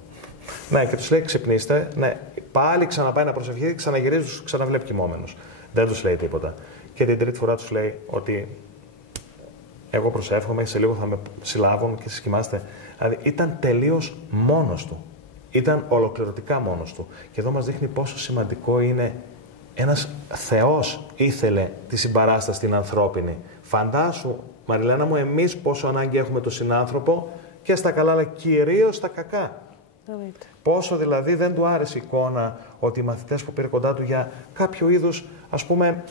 Ναι, και τους λέει: ξυπνήστε. Ναι, πάλι ξαναπάει να προσευχηθεί, ξαναγυρίζει, τους ξαναβλέπει κοιμόμενους. Δεν τους λέει τίποτα. Και την τρίτη φορά τους λέει ότι εγώ προσεύχομαι, σε λίγο θα με συλλάβουν και εσείς κοιμάστε. Δηλαδή ήταν τελείως μόνος του. Ήταν ολοκληρωτικά μόνος του. Και εδώ μας δείχνει πόσο σημαντικό είναι ένας Θεός ήθελε τη συμπαράσταση την ανθρώπινη. Φαντάσου, Μαριλένα μου, εμείς πόσο ανάγκη έχουμε τον συνάνθρωπο και στα καλά, αλλά κυρίως στα κακά. Πόσο δηλαδή δεν του άρεσε η εικόνα ότι οι μαθητές που πήρε κοντά του για κάποιο είδους, ας πούμε,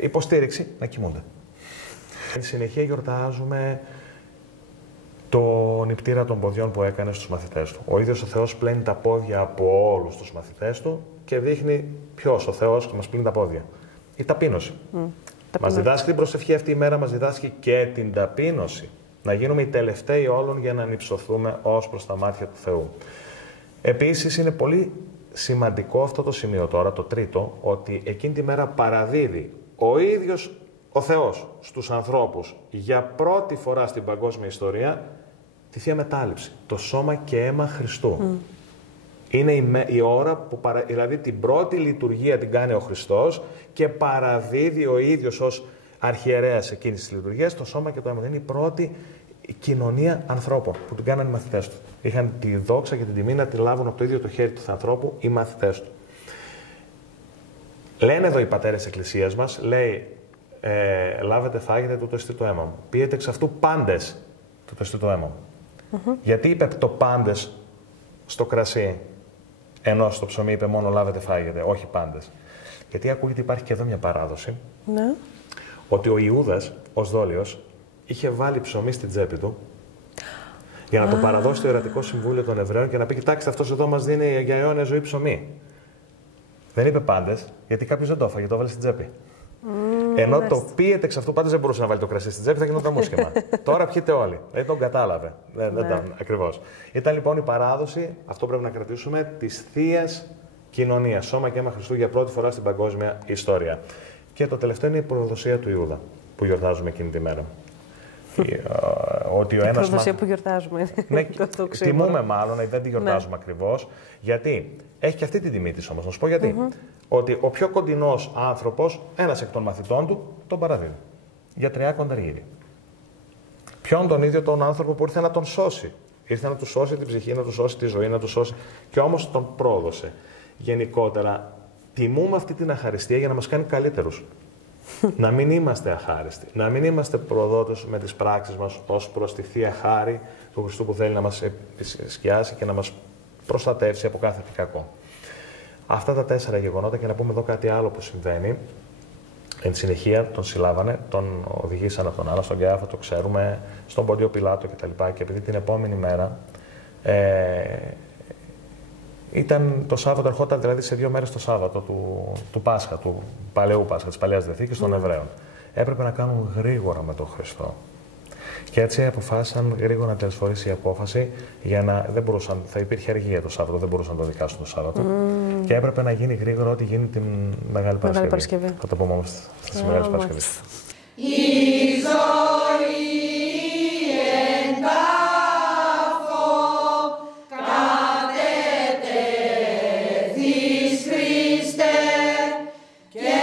υποστήριξη, να κοιμούνται. Στη συνεχεία γιορτάζουμε τον νηπτήρα των ποδιών που έκανε στους μαθητές του. Ο ίδιος ο Θεός πλένει τα πόδια από όλους τους μαθητές του και δείχνει ποιος ο Θεός μας πλύνει τα πόδια. Η ταπείνωση. Μας διδάσκει την προσευχή αυτή η μέρα, μας διδάσκει και την ταπείνωση. Να γίνουμε οι τελευταίοι όλων για να ανυψωθούμε ως προς τα μάτια του Θεού. Επίσης είναι πολύ σημαντικό αυτό το σημείο τώρα, το τρίτο, ότι εκείνη τη μέρα παραδίδει ο ίδιος ο Θεός στους ανθρώπους για πρώτη φορά στην παγκόσμια ιστορία τη Θεία Μετάληψη, το σώμα και αίμα Χριστού. Είναι η ώρα που, δηλαδή την πρώτη λειτουργία την κάνει ο Χριστός και παραδίδει ο ίδιος ως αρχιερέας εκείνης της λειτουργίας το σώμα και το αίμα. Είναι η πρώτη κοινωνία ανθρώπων που την κάνανε οι μαθητές του. Είχαν τη δόξα και την τιμή να τη λάβουν από το ίδιο το χέρι του ανθρώπου οι μαθητές του. Λένε εδώ οι πατέρες της Εκκλησίας μας, λέει, λάβετε, φάγετε, τούτο εστί το αίμα μου. Πίετε εξ αυτού πάντες, τούτο εστί το αίμα μου. Γιατί είπε το πάντες στο κρασί, ενώ στο ψωμί είπε μόνο λάβετε, φάγετε, όχι πάντες? Γιατί ακούγεται υπάρχει και εδώ μια παράδοση, ότι ο Ιούδας, ως δόλιος, είχε βάλει ψωμί στην τσέπη του για να το παραδώσει στο Ιερατικό Συμβούλιο των Εβραίων και να πει: κοιτάξτε, αυτός εδώ μας δίνει για αιώνια ζωή ψωμί. Δεν είπε πάντες, γιατί κάποιος δεν το έφαγε, το έβαλε στην τσέπη. Ενώ το πίετε εξ αυτού πάντως δεν μπορούσε να βάλει το κρασί στην τσέπη, θα γινόταν μουσχεμα. Τώρα πιείτε όλοι. Δεν τον κατάλαβε. Ακριβώς. Ήταν λοιπόν η παράδοση, αυτό πρέπει να κρατήσουμε, της θείας κοινωνίας. Σώμα και αίμα Χριστού για πρώτη φορά στην παγκόσμια ιστορία. Και το τελευταίο είναι η προδοσία του Ιούδα, που γιορτάζουμε εκείνη τη μέρα. Ότι ο ένας προδοσία που γιορτάζουμε. Ναι, τιμούμε μάλλον, δεν τη γιορτάζουμε ακριβώς. Γιατί έχει και αυτή την τιμή της όμως. Να σου πω γιατί. Ότι ο πιο κοντινός άνθρωπος, ένας εκ των μαθητών του, τον παραδίδει. Για 3 κονταργύρι. Ποιον? Τον ίδιο τον άνθρωπο που ήρθε να τον σώσει. Ήρθε να του σώσει την ψυχή, να του σώσει τη ζωή, να του σώσει. Και όμως τον πρόδωσε. Γενικότερα, τιμούμε αυτή την αχαριστία για να μας κάνει καλύτερους. Να μην είμαστε αχάριστοι. Να μην είμαστε προδότες με τις πράξεις μας ως προς τη Θεία Χάρη του Χριστού που θέλει να μας σκιάσει και να μας προστατεύσει από κάθε τι κακό. Αυτά τα 4 γεγονότα, και να πούμε εδώ κάτι άλλο που συμβαίνει. Εν συνεχεία τον συλλάβανε, τον οδηγήσαν από τον άλλο, στον Καϊάφα, το ξέρουμε, στον Πόντιο Πιλάτο κτλ. Και επειδή την επόμενη μέρα ήταν το Σάββατο, ερχόταν δηλαδή σε 2 μέρες το Σάββατο του Πάσχα, του Παλαιού Πάσχα, της Παλαιάς Διαθήκης των Εβραίων. Έπρεπε να κάνουν γρήγορα με τον Χριστό. Και έτσι αποφάσισαν γρήγορα να τελεσφορήσει η απόφαση, για να δεν μπορούσαν, θα υπήρχε αργία το Σάββατο, δεν μπορούσαν να το δικάσουν το Σάββατο. Και έπρεπε να γίνει γρήγορα ό,τι γίνει την Μεγάλη Παρασκευή. Θα το πούμε όμως στις Μεγάλες Παρασκευές. Η ζωή εν τάφο κατετέθης Χριστέ και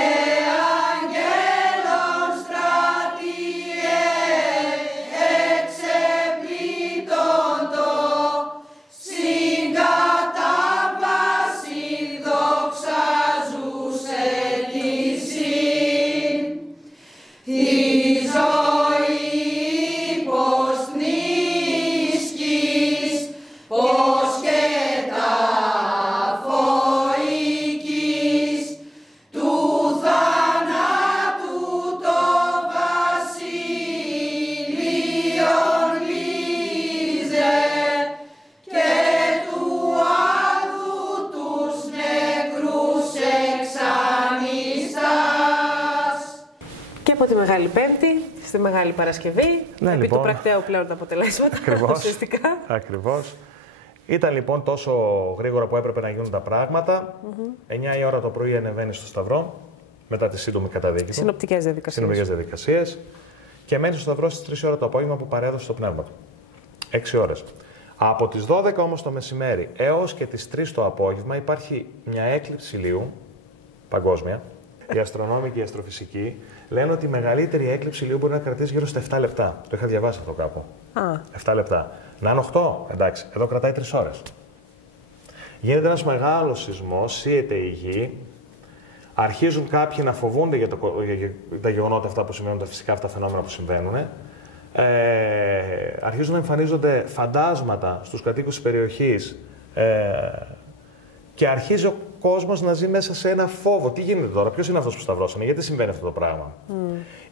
αγγέλων στρατιέ εξεπλήττοντο συγκατάβαση δοξάζουσε νησίν. Η ζωή πως νίσκεις, πως και ταφοικής, του θανάτου το βασίλειον λύζε και του άδου τους νεκρούς εξανιστάς. Και από τη Μεγάλη Πέμπτη στη Μεγάλη Παρασκευή, επί λοιπόν, του πρακτέου πλέον τα αποτελέσματα, ουσιαστικά. Ακριβώς. Ήταν λοιπόν τόσο γρήγορα που έπρεπε να γίνουν τα πράγματα. 9 η ώρα το πρωί ανεβαίνει στο Σταυρό, μετά τη σύντομη καταδίκη του. Συνοπτικές διαδικασίες. Και μένει στο Σταυρό στις 3 ώρα το απόγευμα που παρέδωσε το πνεύμα του. 6 ώρες. Από τις 12 όμως το μεσημέρι έως και τις 3 το απόγευμα υπάρχει μια έκλειψη ηλίου παγκόσμια. Οι αστρονόμοι και οι αστροφυσικοί λένε ότι η μεγαλύτερη έκλειψη ηλίου μπορεί να κρατήσει γύρω στα 7 λεπτά. Το είχα διαβάσει αυτό κάπου. 7 λεπτά. Να είναι 8, εντάξει, εδώ κρατάει 3 ώρες. Γίνεται ένας μεγάλος σεισμός, σύεται η γη. Αρχίζουν κάποιοι να φοβούνται για τα γεγονότα αυτά που συμβαίνουν, τα φυσικά αυτά φαινόμενα που συμβαίνουν. Αρχίζουν να εμφανίζονται φαντάσματα στους κατοίκους της περιοχής. Και αρχίζει ο κόσμος να ζει μέσα σε ένα φόβο. Τι γίνεται τώρα, ποιος είναι αυτός που σταυρώσανε, γιατί συμβαίνει αυτό το πράγμα.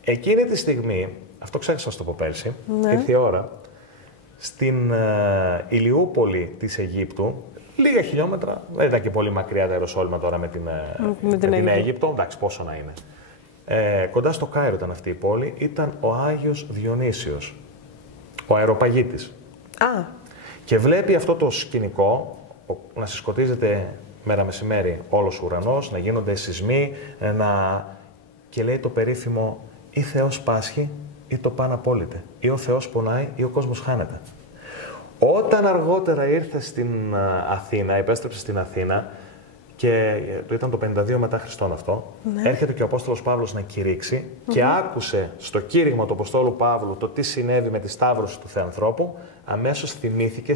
Εκείνη τη στιγμή, αυτό ξέχασα να το πω πέρσι, ήρθε η ώρα, στην Ηλιούπολη της Αιγύπτου, λίγα χιλιόμετρα, δεν ήταν και πολύ μακριά τα Ιεροσόλυμα τώρα με την Αίγυπτο, εντάξει πόσο να είναι. Κοντά στο Κάιρο ήταν αυτή η πόλη, ήταν ο Άγιος Διονύσιος, ο αεροπαγίτης. Και βλέπει αυτό το σκηνικό, να συσκοτίζεται μέρα μεσημέρι όλος ο ουρανός, να γίνονται σεισμοί, και λέει το περίφημο «Ή Θεός πάσχει ή το παν απόλυτε, ή ο Θεός πονάει ή ο κόσμος χάνεται». Όταν αργότερα ήρθε στην Αθήνα, επέστρεψε στην Αθήνα, και το ήταν το 52 μετά Χριστόν αυτό, έρχεται και ο Απόστολος Παύλος να κηρύξει και άκουσε στο κήρυγμα του Αποστόλου Παύλου το τι συνέβη με τη σταύρωση του Θεανθρώπου, αμέσως θυμήθηκε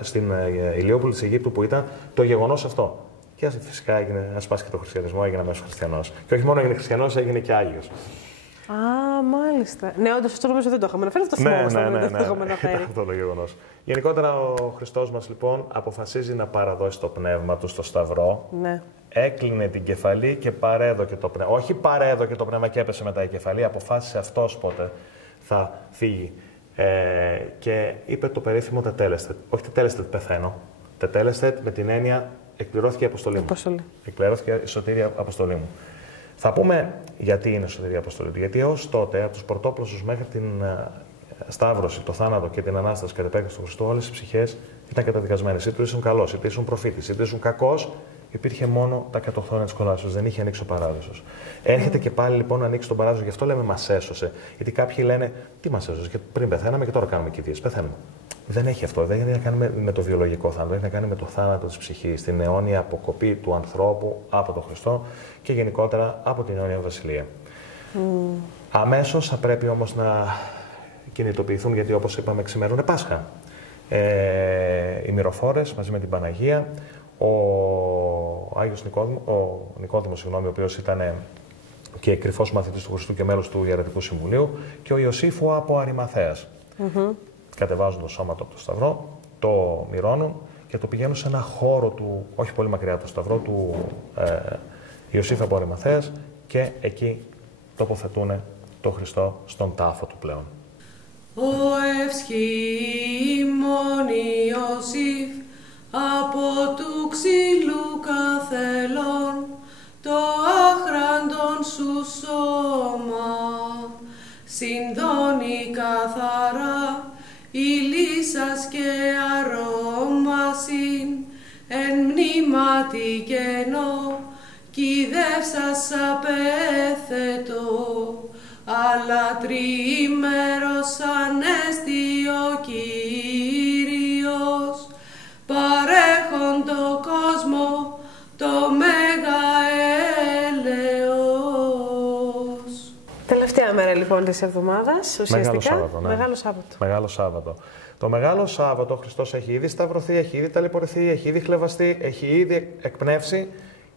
στην Ηλιούπολη της Αιγύπτου που ήταν το γεγονός αυτό. Και φυσικά έγινε, έσπασε και το χριστιανισμό, έγινε αμέσως χριστιανός. Και όχι μόνο έγινε χριστιανός, έγινε και Άγιος. Μάλιστα. Ναι, όντως αυτό νομίζω δεν το είχαμε αναφέρει. Αυτό το θυμόμαστε, δεν το είχαμε αναφέρει. Αυτό το γεγονός. Γενικότερα ο Χριστός μας λοιπόν αποφασίζει να παραδώσει το πνεύμα του στο Σταυρό. Έκλεινε την κεφαλή και παρέδωκε το πνεύμα. Όχι παρέδωκε το πνεύμα και έπεσε μετά η κεφαλή, αποφάσισε αυτός πότε θα φύγει. Και είπε το περίφημο τετέλεστε. Όχι τετέλεστε, πεθαίνω. Τετέλεστε με την έννοια εκπληρώθηκε η αποστολή μου. Εκπληρώθηκε η σωτήρια αποστολή μου. Θα πούμε γιατί είναι σωτηρία αποστολή του? Γιατί έως τότε, από τους πρωτόπλωσσους μέχρι την Σταύρωση, το θάνατο και την Ανάσταση κατ' επέκταση του Χριστού, όλες οι ψυχές ήταν καταδικασμένες. Είτε ήσουν καλός, είτε ήσουν προφήτης, είτε ήσουν κακός, υπήρχε μόνο τα κατοχθόνια της κολάσεως. Δεν είχε ανοίξει ο παράδεισος. Έρχεται και πάλι λοιπόν να ανοίξει τον παράδεισο, γι' αυτό λέμε μας έσωσε. Γιατί κάποιοι λένε, τι μας έσωσε, και πριν πεθαίναμε και τώρα κάνουμε κηδείες. Πεθαίνουμε. Δεν έχει αυτό. Δεν έχει να κάνει με το βιολογικό θάνατο. Έχει να κάνει με το θάνατο της ψυχής, την αιώνια αποκοπή του ανθρώπου από τον Χριστό και γενικότερα από την αιώνια βασιλεία. Αμέσως θα πρέπει όμως να κινητοποιηθούν, γιατί όπως είπαμε ξημερώνε Πάσχα. Οι μυροφόρες μαζί με την Παναγία, ο Άγιος Νικόδημος, ο οποίος ήταν και κρυφός μαθητής του Χριστού και μέλος του Ιερατικού Συμβουλίου, και ο Ιωσήφου από Αριμαθέας. Κατεβάζουν το σώμα του από το σταυρό, το μυρώνουν και το πηγαίνουν σε ένα χώρο του, όχι πολύ μακριά από το σταυρό, του Ιωσήφου από Αριμαθέας, και εκεί τοποθετούν το Χριστό στον τάφο του πλέον. Ο ευσχήμων Ιωσήφ από του ξύλου καθελών το άχραντον σου σώμα συνδώνει καθαρά ηλίσας και αρώμασιν εν μνήματι κενό κηδεύσας απέθετο αλλά τριήμερος ανέστη ο Κύριος παρέχον το κόσμο το μέγα έλεος. Τελευταία μέρα λοιπόν της εβδομάδας, ουσιαστικά. Μεγάλο Σάββατο. Ναι. Μεγάλο Σάββατο. Μεγάλο Σάββατο. Το Μεγάλο Σάββατο ο Χριστός έχει ήδη σταυρωθεί, έχει ήδη ταλαιπωρηθεί, έχει ήδη χλευαστεί, έχει ήδη εκπνεύσει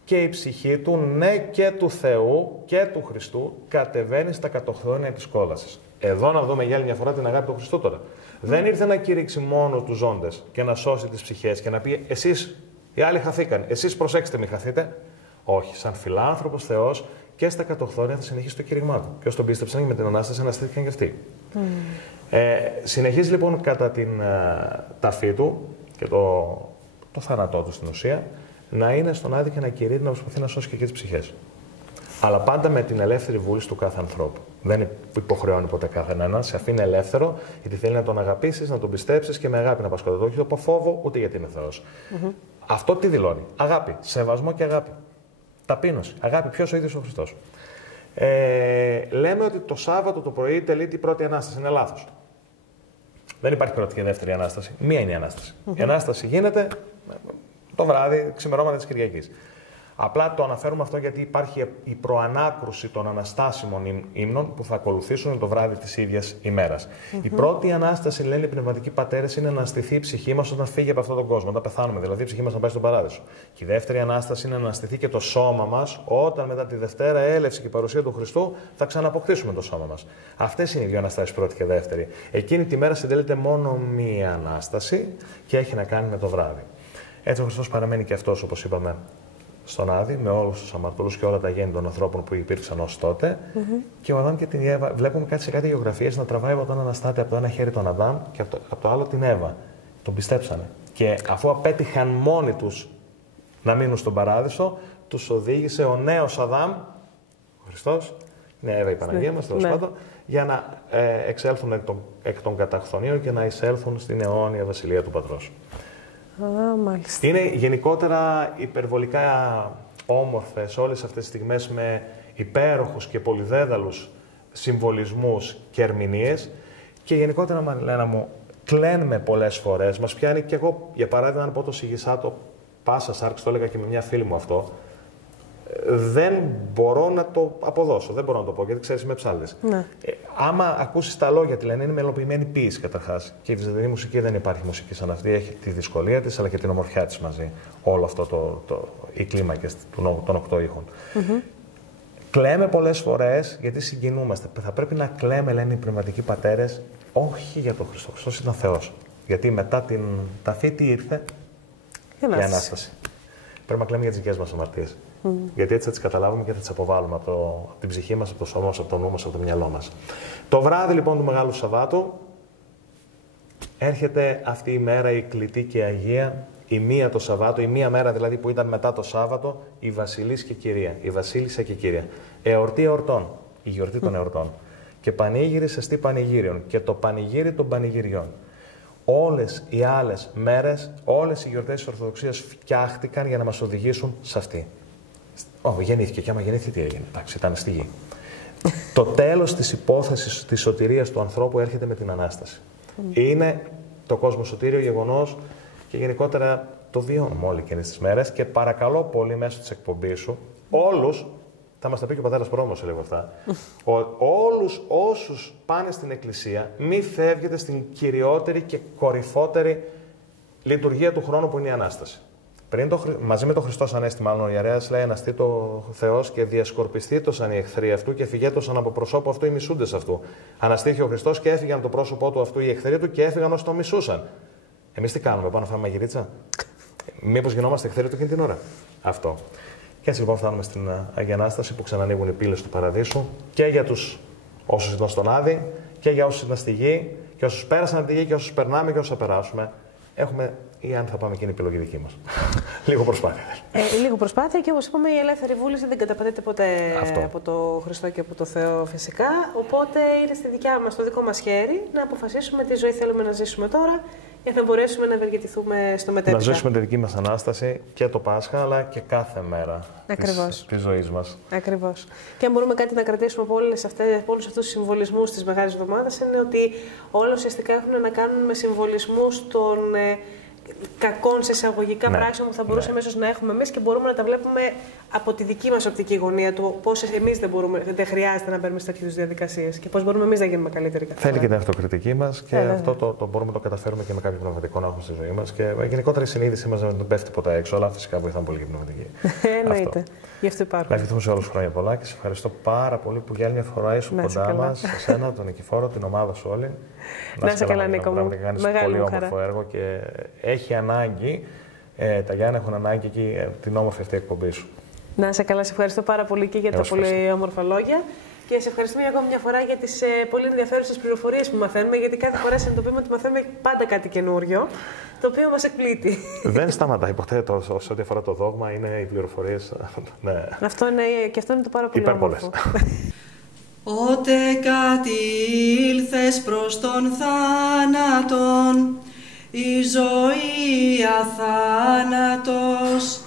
και η ψυχή του, ναι, και του Θεού και του Χριστού κατεβαίνει στα κατοχθόνια της κόλασης. Εδώ να δούμε για άλλη μια φορά την αγάπη του Χριστού τώρα. Δεν ήρθε να κηρύξει μόνο τους ζώντες και να σώσει τις ψυχές και να πει εσείς οι άλλοι χαθήκαν, εσείς προσέξτε μην χαθείτε. Όχι, σαν φιλάνθρωπος Θεός και στα κατοχθόνια θα συνεχίσει το κήρυγμά του. Και όσοι τον πίστεψαν με την Ανάσταση αναστήθηκαν και αυτοί. Συνεχίζει λοιπόν κατά την ταφή του και το θάνατό του στην ουσία να είναι στον Άδη και να κηρύττει, να προσπαθεί να σώσει και εκεί τις ψυχές. Αλλά πάντα με την ελεύθερη βούληση του κάθε ανθρώπου. Δεν υποχρεώνει ποτέ καθέναν, σε αφήνει ελεύθερο, γιατί θέλει να τον αγαπήσεις, να τον πιστέψεις και με αγάπη να πας κοντά του. Όχι από φόβο, ούτε γιατί είναι Θεός. Αυτό τι δηλώνει? Αγάπη, σεβασμό και αγάπη. Ταπείνωση, αγάπη, ποιος ο ίδιος ο Χριστός. Λέμε ότι το Σάββατο το πρωί τελείται η πρώτη Ανάσταση. Είναι λάθος. Δεν υπάρχει πρώτη και δεύτερη Ανάσταση. Μία είναι η Ανάσταση. Η Ανάσταση γίνεται το βράδυ, ξημερώματα της Κυριακής. Απλά το αναφέρουμε αυτό γιατί υπάρχει η προανάκρουση των αναστάσιμων ύμνων που θα ακολουθήσουν το βράδυ της ίδιας ημέρας. Η πρώτη Ανάσταση, λένε οι πνευματικοί πατέρες, είναι να αναστηθεί η ψυχή μας όταν φύγει από αυτόν τον κόσμο, όταν πεθάνουμε, δηλαδή η ψυχή μας να πάει στον παράδεισο. Και η δεύτερη Ανάσταση είναι να αναστηθεί και το σώμα μας, όταν μετά τη Δευτέρα έλευση και παρουσία του Χριστού θα ξανααποκτήσουμε το σώμα μας. Αυτές είναι οι δύο Αναστάσεις, πρώτη και δεύτερη. Εκείνη τη μέρα συντελείται μόνο μία Ανάσταση και έχει να κάνει με το βράδυ. Έτσι ο Χριστός παραμένει και αυτός, όπως είπαμε, στον Άδη, με όλους τους αμαρτωλούς και όλα τα γέννη των ανθρώπων που υπήρξαν ως τότε. Και ο Αδάμ και την Εύα, βλέπουμε κάτι σε κάτι γεωγραφίες να τραβάει από το ένα αναστάτη από το ένα χέρι τον Αδάμ και από το άλλο την Εύα. Τον πιστέψανε. Και αφού απέτυχαν μόνοι τους να μείνουν στον παράδεισο, τους οδήγησε ο νέος Αδάμ, ο Χριστός, είναι Εύα η Παναγία μας, τέλος πάντων, για να εξέλθουν εκ των καταχθονίων και να εισέλθουν στην αιώνια βασιλεία του Πατρός. Μάλιστα. Είναι γενικότερα υπερβολικά όμορφες όλες αυτές τις στιγμές με υπέροχους και πολυδέδαλους συμβολισμούς και ερμηνείες και γενικότερα, Μαριλένα μου, κλαίνουμε πολλές φορές. Μας πιάνει και εγώ, για παράδειγμα, αν πω το Σιγησάτο πάσα σάρξ, το έλεγα και με μια φίλη μου αυτό, δεν μπορώ να το αποδώσω, δεν μπορώ να το πω, γιατί ξέρεις, είμαι ψάλτης. Ναι. Άμα ακούσεις τα λόγια, τη λένε, είναι μελοποιημένη ποίηση καταρχάς. Και η βυζαντινή μουσική δεν υπάρχει μουσική σαν αυτή, έχει τη δυσκολία της, αλλά και την ομορφιά της μαζί. Όλο αυτό οι κλίμακες των 8 ήχων. Κλαίμε πολλές φορές, γιατί συγκινούμαστε. Θα πρέπει να κλαίμε, λένε οι πνευματικοί πατέρες, όχι για τον Χριστό. Ο Χριστός ήταν Θεός. Γιατί μετά την ταφή τι ήρθε? Η Ανάσταση. Πρέπει να κλαίμε για τις δικές μας αμαρτίες. Γιατί έτσι θα τις καταλάβουμε και θα τις αποβάλουμε από την ψυχή μας, από το σώμα μας, από το νου μας, από το μυαλό μας. Το βράδυ λοιπόν του Μεγάλου Σαββάτου έρχεται αυτή η μέρα η κλητή και αγία, η μία το Σαββάτο, η μία μέρα δηλαδή που ήταν μετά το Σάββατο, η Βασιλής και κυρία, η Βασίλισσα και κυρία. Εορτή εορτών, η γιορτή των εορτών. Και πανήγυρη εστί πανηγύριων και το πανηγύρι των πανηγυριών. Όλες οι άλλες μέρες, όλες οι γιορτές της Ορθοδοξίας φτιάχτηκαν για να μας οδηγήσουν σε αυτή. Γεννήθηκε και άμα γεννήθηκε τι έγινε, εντάξει, ήταν στη γη. Το τέλος της υπόθεσης της σωτηρίας του ανθρώπου έρχεται με την Ανάσταση. Είναι το κοσμοσωτήριο γεγονός και γενικότερα το βιώνουμε όλοι εκείνες τις μέρες και παρακαλώ πολύ μέσω της εκπομπής σου όλους, θα μας τα πει και ο πατέρας Πρόμος σε λίγο αυτά, όλους όσους πάνε στην Εκκλησία μη φεύγετε στην κυριότερη και κορυφότερη λειτουργία του χρόνου που είναι η Ανάσταση. Μαζί με τον Χριστός Ανέστη, μάλλον ο ιερέας λέει: Αναστεί το Θεός και διασκορπιστήτωσαν οι εχθροί αυτού και φυγέτωσαν από προσώπου αυτού οι μισούντες αυτού. Αναστήθηκε ο Χριστός και έφυγαν από το πρόσωπό του αυτού οι εχθροί του και έφυγαν όσοι το μισούσαν. Εμείς τι κάνουμε, πάμε να φάμε μαγειρίτσα? Μήπως γινόμαστε εχθροί του εκείνη την ώρα? Αυτό. Και έτσι λοιπόν φτάνουμε στην Αγία Ανάσταση που ξανανοίγουν οι πύλες του Παραδείσου και για τους όσους ήταν στον Άδη και για όσους ήταν στη γη και όσους πέρασαν από τη γη και όσους περνάμε και όσους θα περάσουμε. Έχουμε ή αν θα πάμε και είναι η επιλογή δική μας. Λίγο προσπάθεια. Λίγο προσπάθεια και όπως είπαμε η ελεύθερη βούληση δεν καταπατείται ποτέ από το Χριστό και από το Θεό φυσικά. Οπότε είναι στη δικιά μας, στο δικό μας χέρι να αποφασίσουμε τι ζωή θέλουμε να ζήσουμε τώρα για να μπορέσουμε να ευεργετηθούμε στο μετέπειτα. Να ζήσουμε τη δική μας Ανάσταση και το Πάσχα αλλά και κάθε μέρα της ζωής μας. Ακριβώς. Και αν μπορούμε κάτι να κρατήσουμε από όλους αυτούς τους συμβολισμούς της Μεγάλης Εβδομάδας είναι ότι όλα ουσιαστικά έχουν να κάνουν με συμβολισμούς των κακών σε εισαγωγικά πράξεων που θα μπορούσαμε ίσως να έχουμε εμείς και μπορούμε να τα βλέπουμε από τη δική μας οπτική γωνία του πώς εμείς δεν χρειάζεται να μπαίνουμε σε τέτοιες διαδικασίες και πώς μπορούμε εμείς να γίνουμε καλύτεροι. Θέλει και την αυτοκριτική μας και αυτό το μπορούμε να το καταφέρουμε και με κάποιο πνευματικό να έχουμε στη ζωή μας και γενικότερα η συνείδησή μας δεν πέφτει ποτέ έξω, αλλά φυσικά βοηθάμε πολύ και την πνευματική. Εννοείται. Γι' αυτό υπάρχουν. Να ευχηθούμε σε όλους χρόνια πολλά και σε ευχαριστώ πάρα πολύ που για άλλη μια φορά ήσουν κοντά μας, εσένα, τον Νικηφόρο, την ομάδα σου όλη. Να είσαι καλά, Νίκο μου. Κάνεις πολύ όμορφο έργο και έχει ανάγκη, τα Γιάννα έχουν ανάγκη εκεί την όμορφη αυτή εκπομπή σου. Να είσαι καλά, σε ευχαριστώ πάρα πολύ και για τα πολύ όμορφα λόγια. Και σε ευχαριστούμε ακόμη μια φορά για τις πολύ ενδιαφέρουσες πληροφορίες που μαθαίνουμε, γιατί κάθε φορά συνειδητοποιούμε ότι μαθαίνουμε πάντα κάτι καινούριο, το οποίο μας εκπλήττει. Δεν σταματάει ποτέ σε ό,τι αφορά το δόγμα, είναι οι πληροφορίες. Ναι. Αυτό είναι το πάρα πολύ όμορφο. Ότε κατήλθες προς τον θάνατον, η ζωή αθάνατος,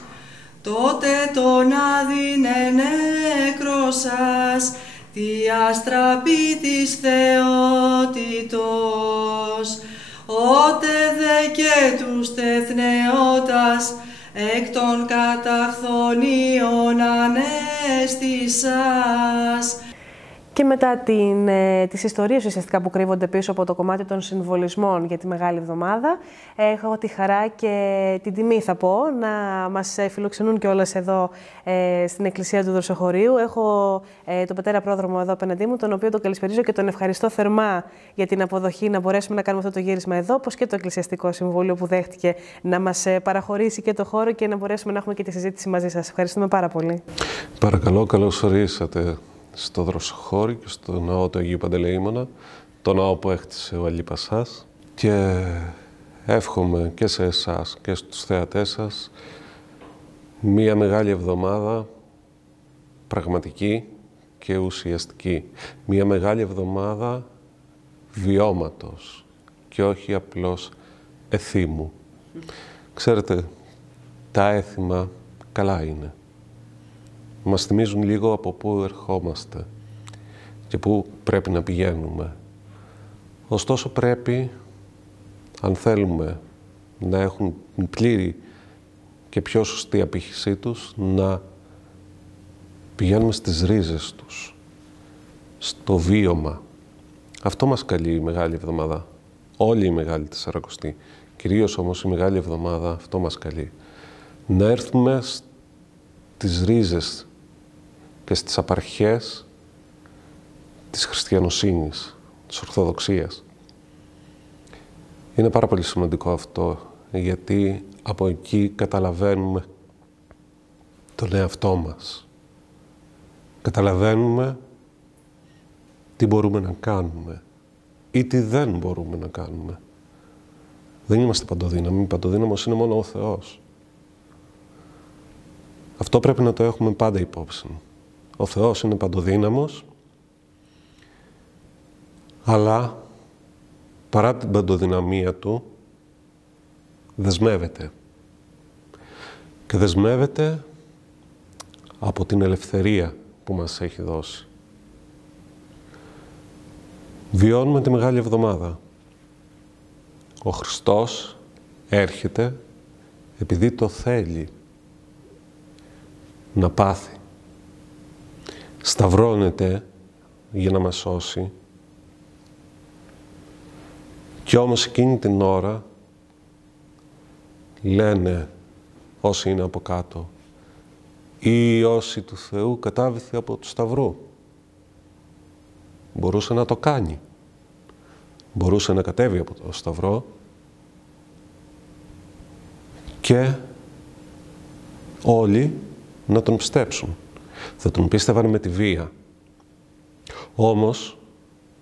τότε τον άδεινε νεκρόσας, τη αστραπή της θεότητος. Ότε δε και τους τεθνεώτας, εκ των καταχθονίων ανέστησας. Και μετά τις ιστορίες ουσιαστικά που κρύβονται πίσω από το κομμάτι των συμβολισμών για τη Μεγάλη Εβδομάδα, έχω τη χαρά και την τιμή, θα πω, να μας φιλοξενούν κιόλας εδώ στην Εκκλησία του Δροσοχωρίου. Έχω τον πατέρα πρόδρομο εδώ απέναντί μου, τον οποίο τον καλησπερίζω και τον ευχαριστώ θερμά για την αποδοχή να μπορέσουμε να κάνουμε αυτό το γύρισμα εδώ, όπως και το Εκκλησιαστικό Συμβούλιο που δέχτηκε να μας παραχωρήσει και το χώρο και να μπορέσουμε να έχουμε και τη συζήτηση μαζί σας. Ευχαριστούμε πάρα πολύ. Παρακαλώ, καλώς ορίσατε στο Δροσοχώρι και στο ναό του Αγίου Παντελεήμωνα, το ναό που έκτισε ο Αλλήπασας, και εύχομαι και σε εσάς και στους θεατές σας μία μεγάλη εβδομάδα πραγματική και ουσιαστική. Μία μεγάλη εβδομάδα βιώματος και όχι απλώς εθήμου. Ξέρετε, τα έθιμα καλά είναι. Μας θυμίζουν λίγο από πού ερχόμαστε και πού πρέπει να πηγαίνουμε. Ωστόσο πρέπει, αν θέλουμε να έχουν πλήρη και πιο σωστή απήχησή τους, να πηγαίνουμε στις ρίζες τους, στο βίωμα. Αυτό μας καλεί η Μεγάλη Εβδομάδα, όλη η Μεγάλη Τεσσαρακοστή. Κυρίως όμως η Μεγάλη Εβδομάδα αυτό μας καλεί. Να έρθουμε στις ρίζες και στις απαρχές της χριστιανοσύνης, της Ορθοδοξίας. Είναι πάρα πολύ σημαντικό αυτό, γιατί από εκεί καταλαβαίνουμε τον εαυτό μας. Καταλαβαίνουμε τι μπορούμε να κάνουμε ή τι δεν μπορούμε να κάνουμε. Δεν είμαστε παντοδύναμοι. Παντοδύναμος είναι μόνο ο Θεός. Αυτό πρέπει να το έχουμε πάντα υπόψη. Ο Θεός είναι παντοδύναμος, αλλά παρά την παντοδυναμία Του, δεσμεύεται. Και δεσμεύεται από την ελευθερία που μας έχει δώσει. Βιώνουμε τη Μεγάλη Εβδομάδα. Ο Χριστός έρχεται επειδή το θέλει να πάθει. Σταυρώνεται για να μας σώσει. Κι όμως εκείνη την ώρα λένε όσοι είναι από κάτω, ή όσοι του Θεού κατάβηθη από του Σταυρού. Μπορούσε να το κάνει. Μπορούσε να κατέβει από το Σταυρό και όλοι να τον πιστέψουν. Θα τον πίστευαν με τη βία. Όμως,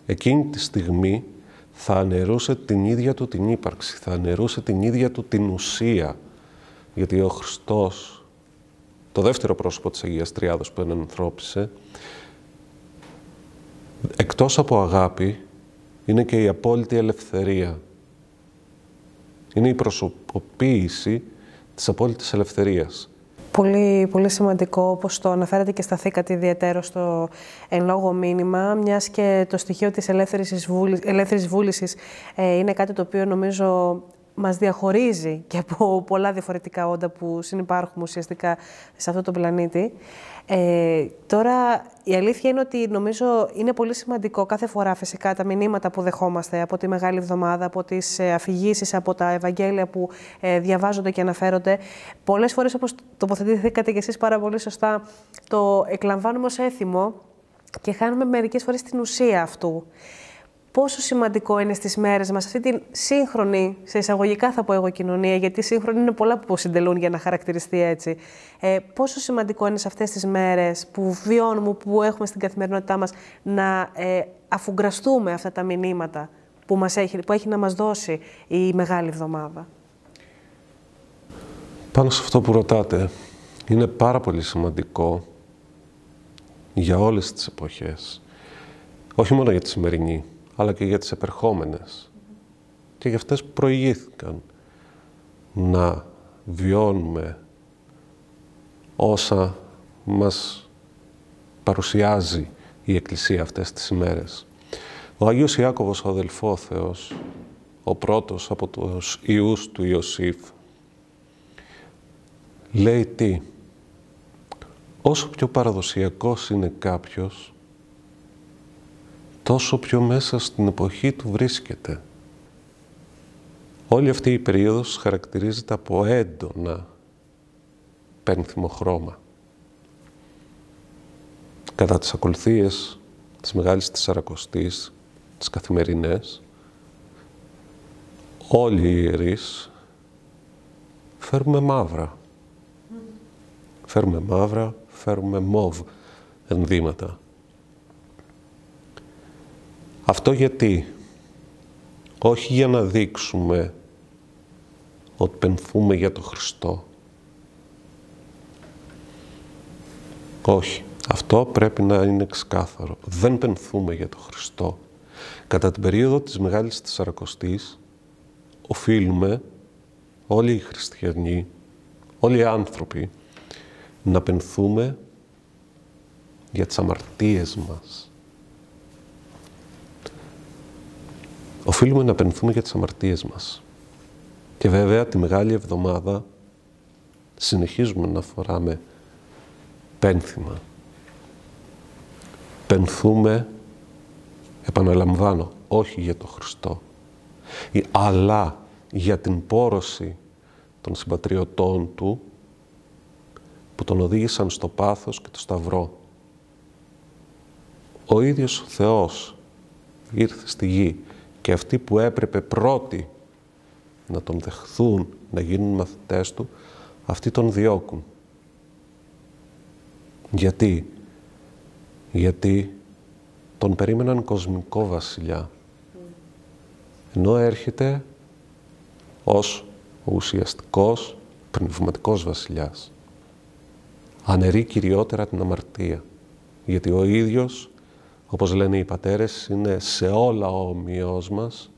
εκείνη τη στιγμή θα αναιρούσε την ίδια του την ύπαρξη, θα αναιρούσε την ίδια του την ουσία. Γιατί ο Χριστός, το δεύτερο πρόσωπο της Αγίας Τριάδος που ενανθρώπισε, εκτός από αγάπη, είναι και η απόλυτη ελευθερία. Είναι η προσωποποίηση της απόλυτης ελευθερίας. Πολύ, πολύ σημαντικό, όπως το αναφέρατε και σταθήκατε ιδιαίτερα στο εν λόγω μήνυμα, μιας και το στοιχείο της ελεύθερης βούλησης είναι κάτι το οποίο νομίζω μας διαχωρίζει και από πολλά διαφορετικά όντα που συνυπάρχουν ουσιαστικά σε αυτό το πλανήτη. Τώρα, η αλήθεια είναι ότι νομίζω είναι πολύ σημαντικό κάθε φορά φυσικά τα μηνύματα που δεχόμαστε από τη Μεγάλη Εβδομάδα, από τις αφηγήσεις, από τα Ευαγγέλια που διαβάζονται και αναφέρονται. Πολλές φορές, όπως τοποθετηθήκατε κι εσείς πάρα πολύ σωστά, το εκλαμβάνουμε ως έθιμο και χάνουμε μερικές φορές την ουσία αυτού. Πόσο σημαντικό είναι στις μέρες μας αυτή την σύγχρονη, σε εισαγωγικά θα πω εγώ, κοινωνία, γιατί σύγχρονη είναι πολλά που συντελούν για να χαρακτηριστεί έτσι. Πόσο σημαντικό είναι σε αυτές τις μέρες που βιώνουμε, που έχουμε στην καθημερινότητά μας, να αφουγκραστούμε αυτά τα μηνύματα που έχει να μας δώσει η Μεγάλη Εβδομάδα. Πάνω σε αυτό που ρωτάτε, είναι πάρα πολύ σημαντικό για όλες τις εποχές. Όχι μόνο για τη σημερινή, αλλά και για τις επερχόμενες και για αυτές που προηγήθηκαν, να βιώνουμε όσα μας παρουσιάζει η Εκκλησία αυτές τις ημέρες. Ο Άγιος Ιάκωβος, ο αδελφόθεος, ο πρώτος από τους ιούς του Ιωσήφ, λέει τι: όσο πιο παραδοσιακός είναι κάποιος, τόσο πιο μέσα στην εποχή του βρίσκεται. Όλη αυτή η περίοδος χαρακτηρίζεται από έντονα πένθυμο χρώμα. Κατά τις ακολουθίες της Μεγάλης Τεσσαρακοστής, τις καθημερινές, όλοι οι ιερείς φέρουμε μαύρα. Φέρουμε μαύρα, φέρουμε μόβ ενδύματα. Αυτό γιατί? Όχι για να δείξουμε ότι πενθούμε για τον Χριστό. Όχι. Αυτό πρέπει να είναι ξεκάθαρο. Δεν πενθούμε για τον Χριστό. Κατά την περίοδο της Μεγάλης Τεσσαρακοστής, οφείλουμε όλοι οι χριστιανοί, όλοι οι άνθρωποι, να πενθούμε για τις αμαρτίες μας. Οφείλουμε να πενθούμε για τις αμαρτίες μας. Και βέβαια τη Μεγάλη Εβδομάδα συνεχίζουμε να φοράμε πένθυμα. Πενθούμε, επαναλαμβάνω, όχι για τον Χριστό, αλλά για την πόρωση των συμπατριωτών Του που τον οδήγησαν στο πάθος και το σταυρό. Ο ίδιος ο Θεός ήρθε στη γη και αυτοί που έπρεπε πρώτοι να τον δεχθούν, να γίνουν μαθητές Του, αυτοί τον διώκουν. Γιατί? Γιατί τον περίμεναν κοσμικό βασιλιά. Ενώ έρχεται ως ο ουσιαστικός πνευματικός βασιλιάς. Αναιρεί κυριότερα την αμαρτία, γιατί ο ίδιος, όπως λένε οι πατέρες, είναι σε όλα ο όμοιος μας,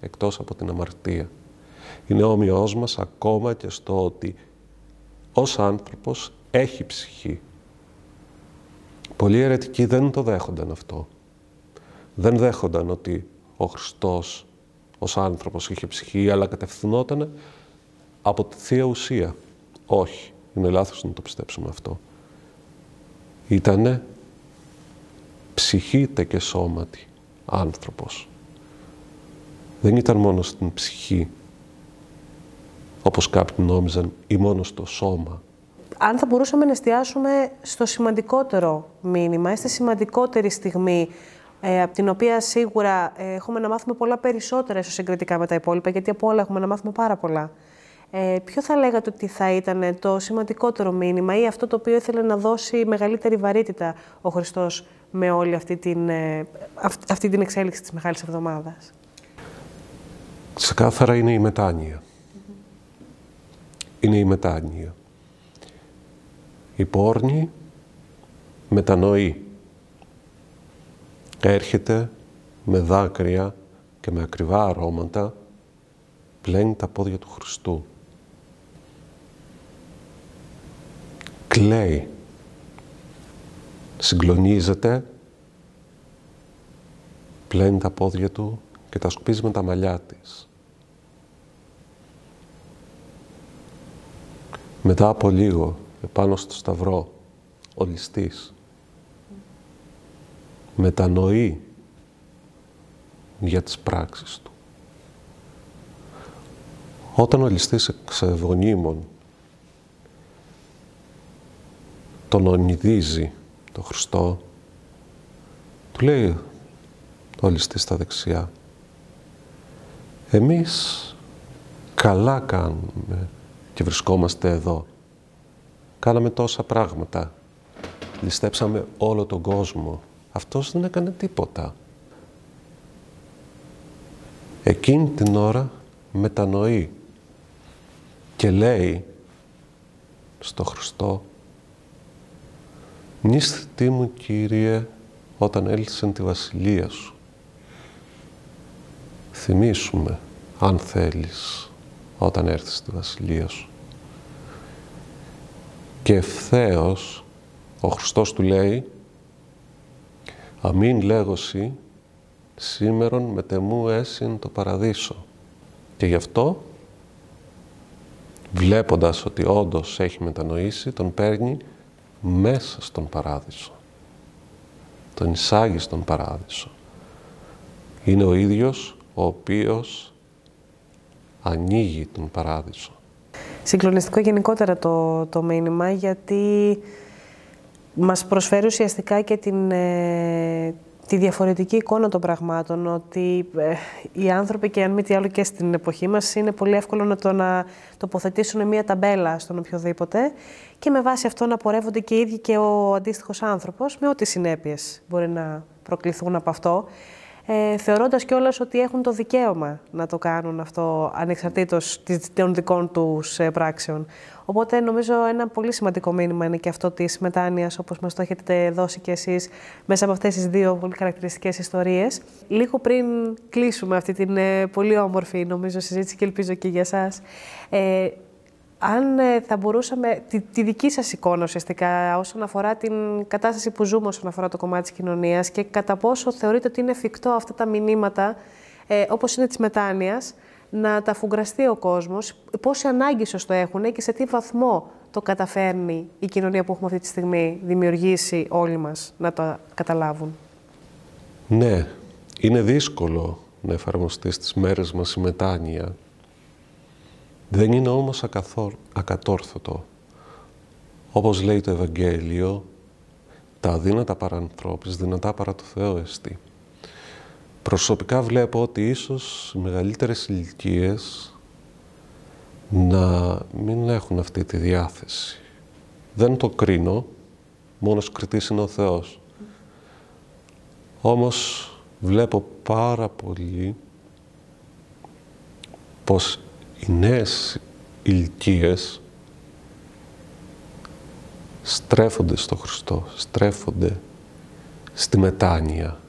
εκτός από την αμαρτία. Είναι όμοιος μας ακόμα και στο ότι ως άνθρωπος έχει ψυχή. Πολλοί αιρετικοί δεν το δέχονταν αυτό. Δεν δέχονταν ότι ο Χριστός ως άνθρωπος είχε ψυχή, αλλά κατευθυνόταν από τη Θεία Ουσία. Όχι, είναι λάθος να το πιστέψουμε αυτό. Ήτανε ψυχήτε και σώματι άνθρωπος. Δεν ήταν μόνο στην ψυχή, όπως κάποιοι νόμιζαν, ή μόνο στο σώμα. Αν θα μπορούσαμε να εστιάσουμε στο σημαντικότερο μήνυμα, στη σημαντικότερη στιγμή, από την οποία σίγουρα έχουμε να μάθουμε πολλά περισσότερα ίσως συγκριτικά με τα υπόλοιπα, γιατί από όλα έχουμε να μάθουμε πάρα πολλά. Ποιο θα λέγατε ότι θα ήταν το σημαντικότερο μήνυμα ή αυτό το οποίο ήθελε να δώσει μεγαλύτερη βαρύτητα ο Χριστός με όλη αυτή την εξέλιξη της Μεγάλης Εβδομάδας? Ξεκάθαρα είναι η μετάνοια. Είναι η μετάνοια. Η πόρνη μετανοεί. Έρχεται με δάκρυα και με ακριβά αρώματα, πλένει τα πόδια του Χριστού. Κλαίει. Συγκλονίζεται, πλένει τα πόδια του και τα σκουπίζει με τα μαλλιά της. Μετά από λίγο, επάνω στο σταυρό, ο ληστής μετανοεί για τις πράξεις του. Όταν ο ληστής εξευγονίμων τον ονειδίζει το Χριστό, του λέει ο ληστής στα δεξιά, εμείς καλά κάνουμε και βρισκόμαστε εδώ. Κάναμε τόσα πράγματα. Ληστέψαμε όλο τον κόσμο. Αυτός δεν έκανε τίποτα. Εκείνη την ώρα μετανοεί και λέει στο Χριστό, «Νίσθητή μου, Κύριε, όταν έλθεις εν τη βασιλεία σου». Θυμήσουμε, αν θέλεις, όταν έρθεις στη βασιλεία σου. Και ευθέως ο Χριστός του λέει, «Αμήν λέγωση, σήμερον μετεμού έσυν το παραδείσο». Και γι' αυτό, βλέποντας ότι όντως έχει μετανοήσει, τον παίρνει μέσα στον παράδεισο. Τον εισάγει στον παράδεισο. Είναι ο ίδιος ο οποίος ανοίγει τον παράδεισο. Συγκλονιστικό γενικότερα το μήνυμα, γιατί μας προσφέρει ουσιαστικά και τη διαφορετική εικόνα των πραγμάτων, ότι οι άνθρωποι, και αν μη τι άλλο και στην εποχή μας, είναι πολύ εύκολο να τοποθετήσουν μία ταμπέλα στον οποιοδήποτε και με βάση αυτό να πορεύονται και οι ίδιοι και ο αντίστοιχος άνθρωπος, με ό,τι συνέπειες μπορεί να προκληθούν από αυτό, θεωρώντας κιόλας ότι έχουν το δικαίωμα να το κάνουν αυτό ανεξαρτήτως των δικών τους πράξεων. Οπότε νομίζω ένα πολύ σημαντικό μήνυμα είναι και αυτό της μετάνοιας, όπως μας το έχετε δώσει κι εσείς μέσα από αυτές τις δύο πολύ χαρακτηριστικές ιστορίες. Λίγο πριν κλείσουμε αυτή την πολύ όμορφη, νομίζω, συζήτηση, και ελπίζω και για εσάς, αν θα μπορούσαμε τη δική σας εικόνα ουσιαστικά όσον αφορά την κατάσταση που ζούμε, όσον αφορά το κομμάτι της κοινωνίας, και κατά πόσο θεωρείτε ότι είναι εφικτό αυτά τα μηνύματα, όπως είναι της μετάνοιας, να τα αφουγκραστεί ο κόσμος, πόση ανάγκη ίσως το έχουν και σε τι βαθμό το καταφέρνει η κοινωνία που έχουμε αυτή τη στιγμή δημιουργήσει όλοι μας να το καταλάβουν? Ναι, είναι δύσκολο να εφαρμοστεί στις μέρες μας η μετάνοια. Δεν είναι όμως ακατόρθωτο. Όπως λέει το Ευαγγέλιο, τα αδύνατα παρά ανθρώπης, δυνατά παρά το Θεό εστί. Προσωπικά βλέπω ότι ίσως οι μεγαλύτερες ηλικίες να μην έχουν αυτή τη διάθεση. Δεν το κρίνω, μόνος κριτής είναι ο Θεός. Όμως βλέπω πάρα πολύ πως οι νέες ηλικίες στρέφονται στο Χριστό, στρέφονται στη μετάνοια.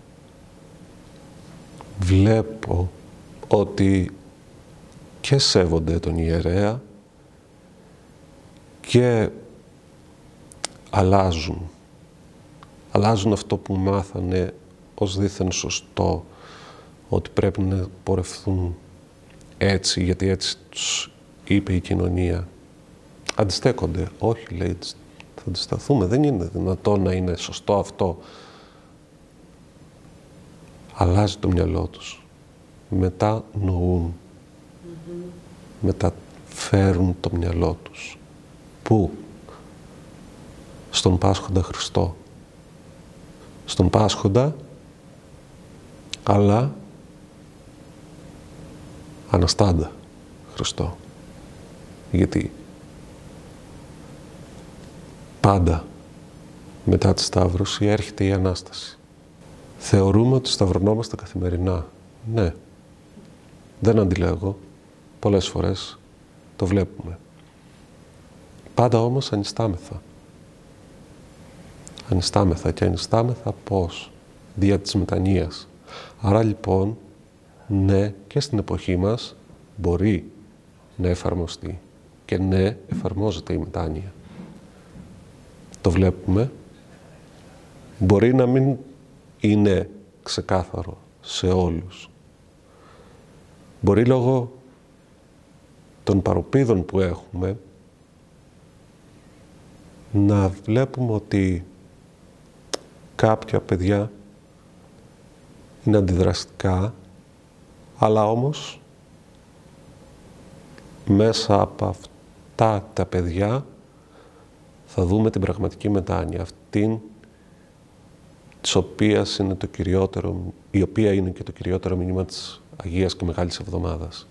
Βλέπω ότι και σέβονται τον ιερέα και αλλάζουν. Αλλάζουν αυτό που μάθανε ως δήθεν σωστό, ότι πρέπει να πορευθούν έτσι, γιατί έτσι τους είπε η κοινωνία. Αντιστέκονται. Όχι, λέει, θα αντισταθούμε. Δεν είναι δυνατόν να είναι σωστό αυτό. Αλλάζει το μυαλό τους. Μετά νοούν. Μεταφέρουν το μυαλό τους. Πού? Στον Πάσχοντα Χριστό. Στον Πάσχοντα, αλλά Αναστάντα Χριστό. Γιατί πάντα μετά τη Σταύρωση έρχεται η Ανάσταση. Θεωρούμε ότι σταυρωνόμαστε καθημερινά. Ναι. Δεν αντιλέγω. Πολλές φορές το βλέπουμε. Πάντα όμως ανιστάμεθα. Ανιστάμεθα και ανιστάμεθα πώς? Δια της μετανοίας. Άρα λοιπόν, ναι, και στην εποχή μας μπορεί να εφαρμοστεί. Και ναι, εφαρμόζεται η μετάνοια. Το βλέπουμε. Μπορεί να μην είναι ξεκάθαρο σε όλους. Μπορεί λόγω των παροπίδων που έχουμε να βλέπουμε ότι κάποια παιδιά είναι αντιδραστικά, αλλά όμως μέσα από αυτά τα παιδιά θα δούμε την πραγματική μετάνοια, αυτήν της οποίας είναι το κυριότερο, η οποία είναι και το κυριότερο μήνυμα της Αγίας και Μεγάλης Εβδομάδας.